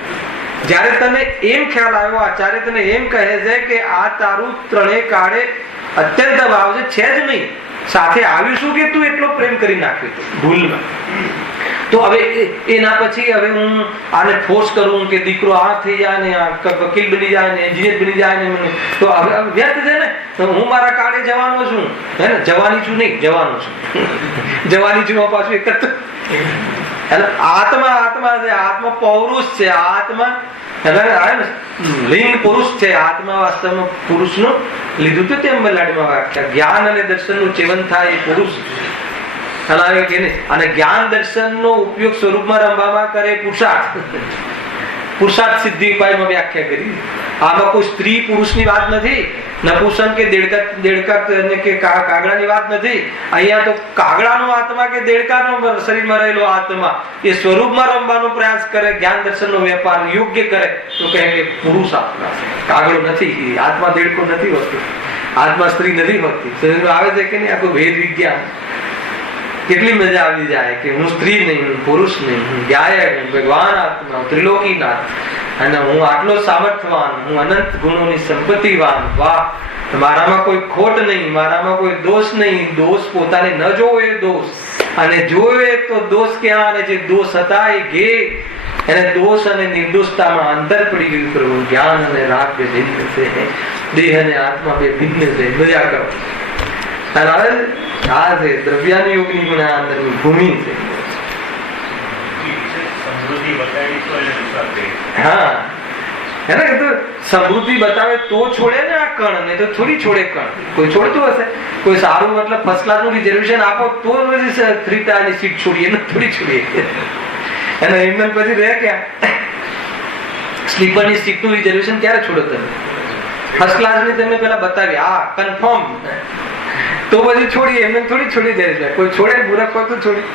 જયારે તને એમ ખ્યાલ આવ્યો, આચાર્ય તને એમ કહે છે કે આ તારું ત્રણેય કાળે અત્યંત ભાવ છે જ નહીં, સાથે આવ્યું શું કે તું એટલો પ્રેમ કરી નાખ્યો ભૂલમાં. તો હવે એના પછી હવે હું આને ફોર્સ કરું કે દીકરો આ થઈ જાય ને, આ વકીલ બની જાય ને, એન્જિનિયર બની જાય ને, મને તો હવે વ્યર્થ છે ને. હું મારા કાળે જવાનો છું, હે ને? જવાની છું નહીં, જવાનો છું. જવાની છું પાછું એક એટલે આત્મા આત્મા છે, આત્મા પૌરુષ છે, આત્મા લિંગ પુરુષ છે. આત્મા વાસ્તવમાં પુરુષનું લીધું હતું તેમ મલાડીમાં વાક્ય. જ્ઞાન અને દર્શન નું સેવન થાય એ પુરુષ કે નહીં. અને જ્ઞાન દર્શન નો ઉપયોગ સ્વરૂપમાં રમવામાં કરે પુરુષાર્થ. પુરુષાર્થ સિદ્ધિ ઉપાયમાં વ્યાખ્યા કરી. આમાં કોઈ સ્ત્રી પુરુષની વાત નથી, નપુંસક કે દેડકા કે કાગડાની વાત નથી. અહીંયા તો કાગડાનો આત્મા કે દેડકાનો શરીરમાં રહેલો આત્મા એ સ્વરૂપમાં રમવાનો પ્રયાસ કરે, જ્ઞાન દર્શનનો વેપાર યોગ્ય કરે તો કહે કે પુરુષ આત્મા છે, કાગડો નથી. આત્મા દેડકો નથી હોતી, આત્મા સ્ત્રી નથી હોતી. આવે છે કે નહીં આખું ભેદ વિજ્ઞાન. કેટલી મજા આવી જાય કે હું સ્ત્રી નહીં, હું પુરુષ નહીં, હું ગાયક, હું ભગવાન આત્મા, હું ત્રિલોકીનાથ, અને હું આટલો સામર્થ્યવાન, હું અનંત ગુણોની સંપત્તિવાન. વાહ, મારામાં કોઈ ખોટ નહીં, મારામાં કોઈ દોષ નહીં. દોષ પોતાને ન જોવો એ દોષ, અને જોવે તો દોષ ક્યાં, અને જે દોષ હતા એ ગે. એને દોષ અને નિર્દોષતામાં અંતર પડી ગયું. પ્રભુ જ્ઞાન અને રાગ બે ભિન્ન છે, દેહ અને આત્મા બે ભિન્ન છે. મજા કરો. આ છે દ્રવ્યાનુયોગની પણ આ અંદરની ભૂમિ છે. હા, એને કીધું સમૃદ્ધિ બતાવે તો છોડે ને આ કણ, ને તો થોડી છોડે કણ. કોઈ છોડતું હશે, કોઈ સારું મતલબ ફર્સ્ટ ક્લાસ નું રિઝર્વેશન આપો તો થ્રીટાની સીટ છોડીએ ને થોડી છોડીએ. અને એમને પછી રહે ક્યાં? સ્લીપરની સીટ નું રિઝર્વેશન ક્યારે છોડો તમે? ફર્સ્ટ ક્લાસ ની તમે પેલા બતાવી આ કન્ફર્મ, તો પછી છોડીએ. એમને થોડી છોડી દે છે. કોઈ છોડે મૂર્ખ હોય તો છોડી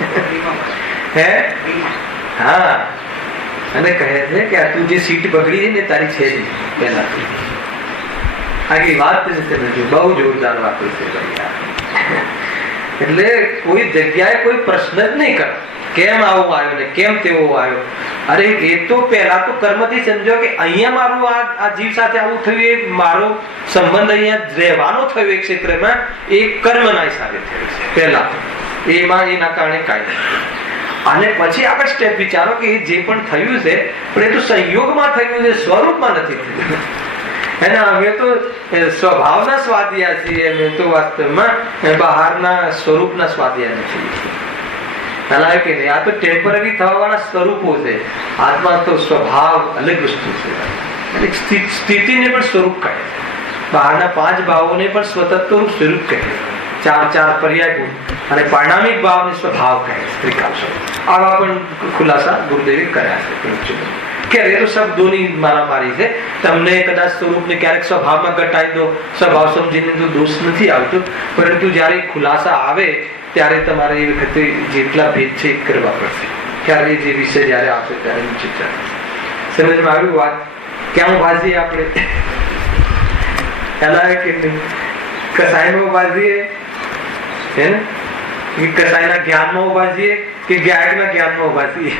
હે. હા, અને કહે છે કે આ તું જે સીટ પકડી છે ને તારી છે જ પેલા. આગી વાત બહુ જોરદાર વાત છે. એટલે કોઈ જગ્યાએ કોઈ પ્રશ્ન જ નહીં કરે કેમ આવું આવ્યું ને કેમ તેવો આવ્યો. અરે એ તો પહેલા તો કર્મથી સમજો કે અહીંયા મારું આ જીવ સાથે આવું થયું, એ મારો સંબંધ અહીંયા રહેવાનો થયો એ ક્ષેત્રમાં, એ કર્મના હિસાબે થયો છે પહેલા. એમાં એના કારણે કાંઈ, અને પછી આગળ સ્ટેપ વિચારો કે જે પણ થયું છે પણ એ તો સંયોગમાં થયું છે, સ્વરૂપમાં નથી થયું. એને અમે તો સ્વભાવના સ્વાદિયા છીએ, અમે તો વાસ્તવમાં બહારના સ્વરૂપના સ્વાદિયા નથી. પેલા કે નહીં, આ તો ટેમ્પરરી થવા વાળા સ્વરૂપો છે. આત્મા તો સ્વભાવ અલગ વસ્તુ છે. સ્થિતિને પણ સ્વરૂપ કહે છે. બહારના 5 ભાવોને પણ સ્વતત્વ સ્વરૂપ કહે છે. 4 પર્યાય ગુણ અને પરિણામિક ભાવને સ્વભાવ કહે છે. આવા પણ ખુલાસા ગુરુદેવે કર્યા છે. કે એ તો શબ્દોની મારામારી છે. તમને કદાચ સ્વરૂપને ક્યારેક સ્વભાવમાં ઘટાડી દો, સ્વભાવ સમજીને તો દોષ નથી આવતો, પરંતુ જયારે ખુલાસા આવે ત્યારે તમારે એ વખતે જેટલા ભેદ છે એ કરવા પડશે. ત્યારે જે વિષય જયારે આવશે ત્યારે ચિંતા સમજમાં આવ્યું. વાત ક્યાં ઉભા છીએ આપણે? પેલા કે કસાયમાં ઉભા છીએ હે ને, કસાયના જ્ઞાનમાં ઉભા છીએ કે ગાયકના જ્ઞાનમાં ઉભા છીએ?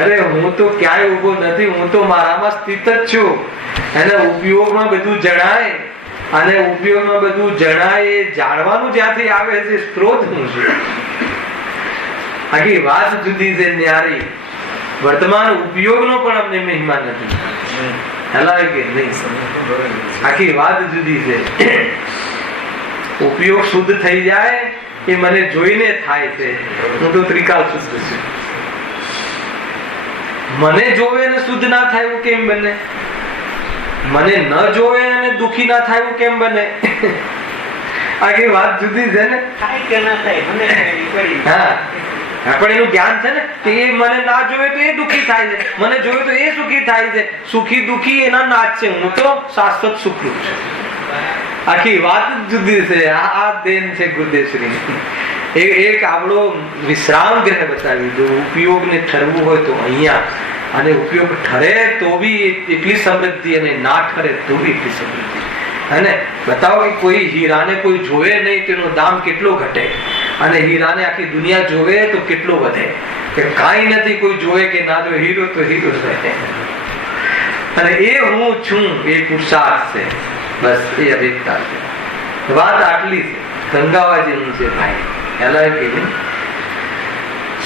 અરે હું તો ક્યાંય ઉભો નથી, હું તો મારામાં સ્થિત જ છું. એને ઉપયોગમાં બધું જણાય, અને ઉપયોગમાં બધું જણાય એ જાણવાનું જ્યાંથી આવે છે સ્ત્રોત હું છું. આખી વાત જુદી છે ન્યારી. વર્તમાન ઉપયોગનો પણ અમને મહિમા નથી. હલાવે કે નહીં? આખી વાત જુદી છે. ઉપયોગ શુદ્ધ થઈ જાય એ મને જોઈને થાય છે. હું તો ત્રિકાલ શુદ્ધ છું. મને જોવે ને શુદ્ધ ના થાય એવું કેમ બને? મને ન જોવે અને દુખી ના થાય એવું કેમ બને? આખી વાત જુદી છે ને. હા, પણ એનું જ્ઞાન છે ને કે એ મને ના જોવે તો એ દુખી થાય છે, મને જોવે તો એ સુખી થાય છે. સુખી દુખી એના નાચ છે, હું તો શાશ્વત સુખરૂપ છું. આખી વાત જુદી છે. આ દેન છે ગુરુદેવશ્રી. એક આપણો વિશ્રામ ગ્રહ બતાવી દો. ઉપયોગ ને ઠરવું હોય તો અહીંયા, અને ઉપયોગ ઠરે તો બી એટલી સમૃદ્ધિ, અને ના ઠરે તો બી એટલી સમૃદ્ધિ. અને બતાવો કે કોઈ હીરાને કોઈ જોવે નહીં તેનો દામ કેટલો ઘટે, અને હીરાને આખી દુનિયા જોવે તો કેટલો વધે. કે કાંઈ નથી, કોઈ જોવે કે ના જોવે, હીરો તો હીરો છે. અને એ હું છું એ પુરુષાર્થ છે. બસ એ અભેદતા છે. વાત આટલી છે. ગંગાવા જેવું છે ભાઈ. હેલા કે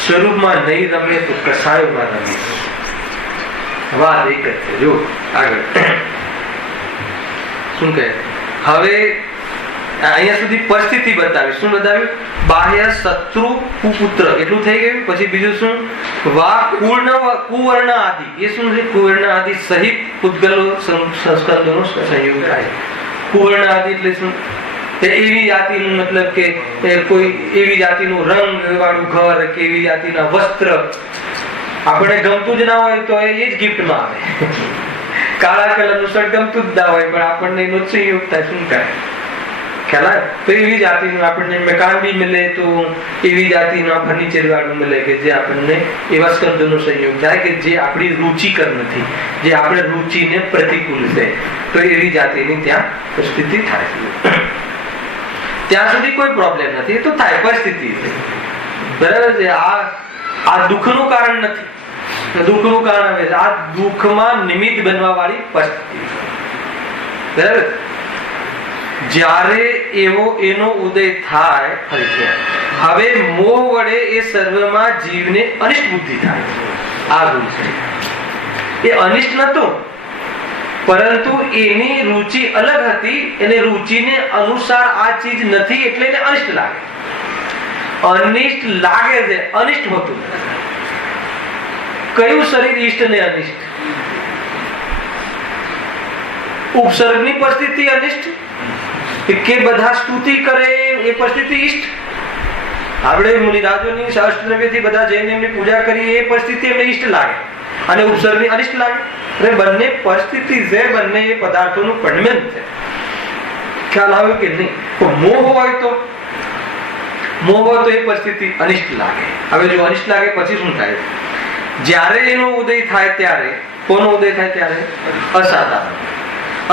સ્વરૂપમાં નહીં રમે તો કસાયોમાં રમે. વાત એક જ છે. જો આગળ શું કહે? હવે અહીંયા સુધી પરિસ્થિતિ બતાવી. શું બતાવ્યું? બાહ્ય શત્રુ કુપુત્ર એટલું થઈ ગયું. પછી બીજું શું? વા કુવર્ણ આદિ. એ શું છે? કુવર્ણ આદિ સહિત પૂતગલો સંસ્કંદોનો સંયોગ થાય. કુવર્ણ આદિ એટલે શું? એવી જાતિનું, મતલબ કે કોઈ એવી જાતિનું રંગ વાળું ઘર કે એવી જાતિના વસ્ત્ર આપણે ગમતું જ ના હોય તો એ જ ગિફ્ટમાં આવે. કાળા કલરનું શર્ટ ગમતું જ ના હોય પણ આપણને એનો સંયોગ થાય. શું થાય? ખ્યાલ આવે? તો એવી જાતિનું આપણને મકાન બી મળે તો એવી જાતિનું ફર્નિચર વાળું મળે કે જે આપણને એવા સ્કંદનો સંયોગ થાય કે જે આપણી રુચિકર નથી, જે આપણે રુચિને પ્રતિકૂળ છે. તો એવી જાતિની ત્યાં પરિસ્થિતિ થાય છે. ત્યાં સુધી કોઈ પ્રોબ્લેમ નથી. તો થાય પરિસ્થિતિ છે. બરાબર છે. આ દુઃખનું કારણ નથી. દુઃખનું કારણ આવે છે આ દુઃખમાં નિમિત્ત બનવા વાળી પરિસ્થિતિ. બરાબર? જ્યારે એનો ઉદય થાય હવે મોહ વડે એ સર્વમાં જીવને અનિષ્ટ બુદ્ધિ થાય. આ ભૂલ છે. એ અનિષ્ટ નતો, પરંતુ એની રુચિ અલગ હતી. એને રુચિને અનુસાર આ ચીજ નથી એટલે એને અનિષ્ટ લાગે. અનિષ્ટ લાગે છે, અનિષ્ટ હોતું. કયું શરીર ઈષ્ટ ને અનિષ્ટ? ઉપસર્ગની પરિસ્થિતિ અનિષ્ટ કે બધા સ્તુતિ કરે એ પરિસ્થિતિ ઈષ્ટ? આપણે મુનિરાજોની સહસ્ત્રવ્યથી બધા જઈને એમની પૂજા કરી એ પરિસ્થિતિ એમને ઈષ્ટ લાગે અને ઉપસર્ગની અનિષ્ટ લાગે. બંને પરિસ્થિતિ છે, બંને એ પદાર્થોનું પંડમેન છે. ખ્યાલ આવ્યો કે નહીં? મોહ હોય તો એ પરિસ્થિતિ અનિષ્ટ લાગે. હવે જો અનિષ્ટ લાગે પછી શું થાય? જ્યારે એનો ઉદય થાય ત્યારે, કોનો ઉદય થાય ત્યારે?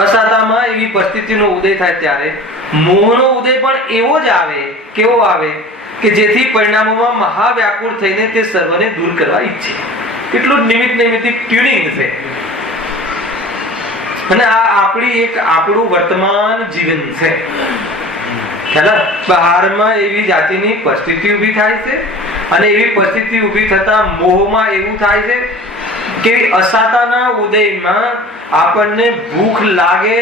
અસાતામાં એવી પરિસ્થિતિનો ઉદય થાય ત્યારે મોહનો ઉદય પણ એવો જ આવે. કેવો આવે? કે જેથી પરિણામોમાં મહાવ્યાકુળ થઈને તે સર્વને દૂર કરવા ઈચ્છે. એટલું જ નિમિત્તિક ટ્યુનિંગ છે. અને આ આપણું વર્તમાન જીવન છે. બહારમાં એવી જાતિની પરિસ્થિતિ ઉભી થાય છે અને એવી પરિસ્થિતિ ઉભી થતા મોહમાં એવું થાય છે કે અસાતાના ઉદયમાં આપણને ભૂખ લાગે,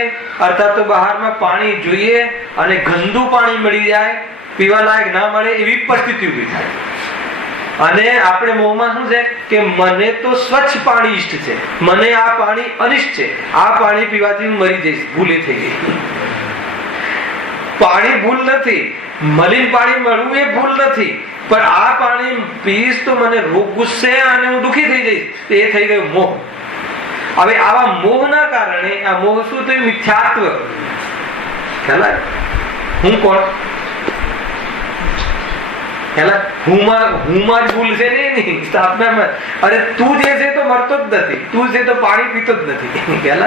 અર્થાત તો બહારમાં પાણી જોઈએ અને ગંદુ પાણી મળી જાય, પીવા લાયક ના મળે એવી પરિસ્થિતિ ઉભી થાય. અને આપણે મોહમાં શું છે કે મને તો સ્વચ્છ પાણી ઈષ્ટ છે, મને આ પાણી અનિષ્ટ છે, આ પાણી પીવાથી હું મરી જઈશ. ભૂલી થઈ ગઈ. પાણી ભૂલ નથી, મલિન પાણી મળવું એ ભૂલ નથી, પણ આ પાણી પીશ તો મને રોગ ગુસ્સે અને હું દુઃખી થઈ જઈશ. એ થઈ ગયો મોહ. હવે આવા મોહના કારણે આ મોહ શું થયું? મિથ્યાત્વ. ખ્યાલ? હું કોણ? હુંમાં જ ભૂલ છે ને એની સ્થાપનામાં. અરે તું જે છે તો મરતો જ નથી, તું છે તો પાણી પીતો જ નથી. ખ્યાલ?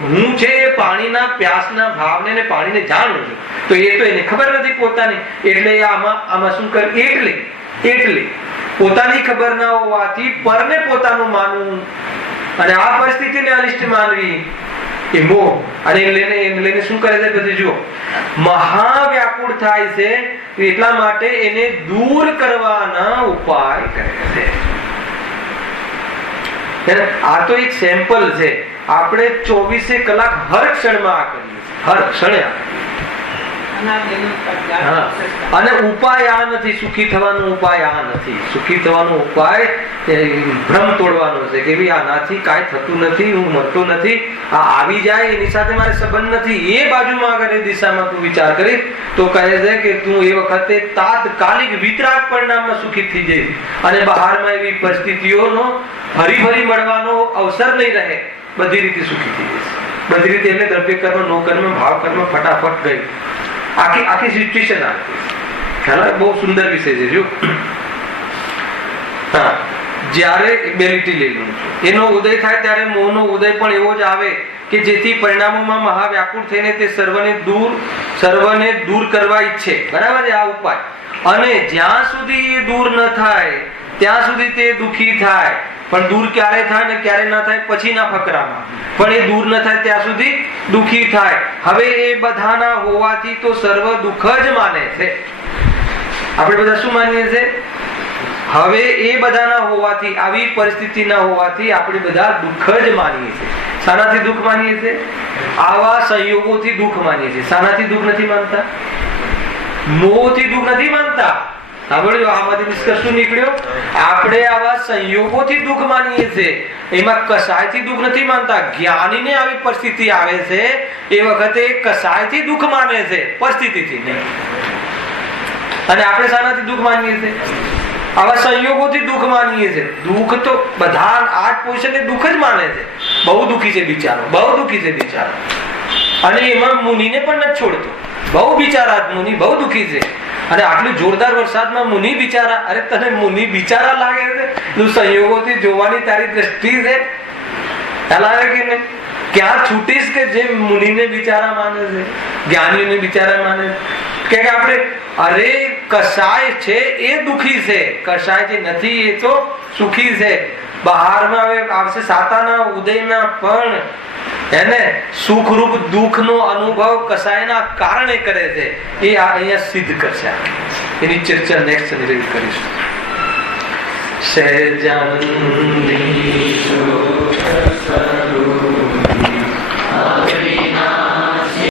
હું છે એ પાણીના પ્યાસના ભાવને ને પાણીને જાણું છું, તો એ તો એને ખબર નથી પોતાની. એટલે આમાં શું કરે? એટલે પોતાની ખબર ના હોવાથી પરને પોતાનું માનવું અને આ પરિસ્થિતિને અનિષ્ટ માનવી એ મોહ. અને એને લઈને શું કરે છે? પછી જુઓ, મહાવ્યાકુળ થાય છે એટલા માટે એને દૂર કરવાના ઉપાય કરે છે. આ તો એક સેમ્પલ છે. આપણે 24 કલાક હર ક્ષણમાં આ કરીએ છીએ, હર ક્ષણે. અને ઉપાય આ નથી. સુખી થવાનો ઉપાય આ નથી. સુખી થવાનો ઉપાય ભ્રમ તોડવાનો છે કે ભાઈ આનાથી કાંઈ થતું નથી, હું મરતો નથી, આ આવી જાય એની સાથે મારે સંબંધ નથી. એ બાજુમાં આગળ એ દિશામાં તું વિચાર કરીશ તો કહે છે કે તું એ વખતે તાત્કાલિક વિતરાગ પરિણામમાં સુખી થઈ જઈશ અને બહારમાં એવી પરિસ્થિતિઓનો ફરી મળવાનો અવસર નહીં રહે. બધી રીતે સુખી થઈ જઈશ. બધી રીતે એટલે દ્રવ્ય કર્મ, નો કર્મ, ભાવ કર્મ ફટાફટ ગઈ. આખી સિચ્યુએશન આવી. ખ્યાલ? બહુ સુંદર વિષય છે. જો જ્યારે બે લીટી લઈ લઉં છું, એનો ઉદય થાય ત્યારે મોહનો ઉદય પણ એવો જ આવે કે જેથી પરિણામોમાં મહાવ્યાકુળ થઈને તે સર્વને દૂર કરવા ઈચ્છે. બરાબર છે આ ઉપાય. અને જ્યાં સુધી એ દૂર ન થાય ત્યાં સુધી તે દુઃખી થાય. પણ દૂર ક્યારે થાય ને ક્યારે ના થાય પછી ના ફકરામાં. પણ એ દૂર ન થાય ત્યાં સુધી દુઃખી થાય. હવે એ બધાના હોવાથી તો સર્વ દુઃખ જ માને છે. આપણે બધા શું માનીએ છીએ? હવે એ બધાના હોવાથી, આવી પરિસ્થિતિના હોવાથી આપણે બધા દુઃખ જ માનીએ છીએ. શાનાથી દુઃખ માનીએ છીએ? આવા સંયોગોથી દુઃખ માનીએ છીએ. શાનાથી દુઃખ નથી માનતા? મોહથી દુઃખ નથી માનતા. સાંભળ્યું? આમાંથી નિષ્કર્ષ શું નીકળ્યો? આપણે આવા સંયોગોથી દુઃખ માનીએ છીએ, એમાં કસાયથી દુઃખ નથી માનતા. જ્ઞાનીને આવી પરિસ્થિતિ આવે છે એ વખતે કસાયથી દુઃખ માને છે, પરિસ્થિતિથી નહીં. અને આપણે શાનાથી દુઃખ માનીએ છીએ? આવા સંયોગોથી દુઃખ માનીએ છીએ. દુઃખ તો બધા આ પોઝિશને દુઃખ જ માને છે. બહુ દુઃખી છે બિચારો, બહુ દુઃખી છે બિચારો. અને એમાં મુનિને પણ નથી છોડતો. બહુ બિચારા મુનિ બહુ દુઃખી છે. અને આટલું જોરદાર વરસાદમાં મુનિ બિચારા, અરે તને મુનિ બિચારા લાગે છે? તું સંયોગોથી જોવાની તારી દ્રષ્ટિ છે, ખ્યાલ આવે કે નહીં? ક્યાં છૂટીશ કે જે મુનિને બિચારા માને છે, જ્ઞાનીઓને બિચારા માને છે? કે આપણે અરે કસાય છે એ દુઃખી છે, કસાય જે નથી એ તો સુખી છે. બહારમાં હવે આવશે સાતાના ઉદયમાં પણ એને સુખરૂપ દુઃખનો અનુભવ કસાયના કારણે કરે છે. એ અહીંયા સિદ્ધ કરશે. એની ચર્ચા નેક્સ્ટ કરીશું. સહેજાનંદી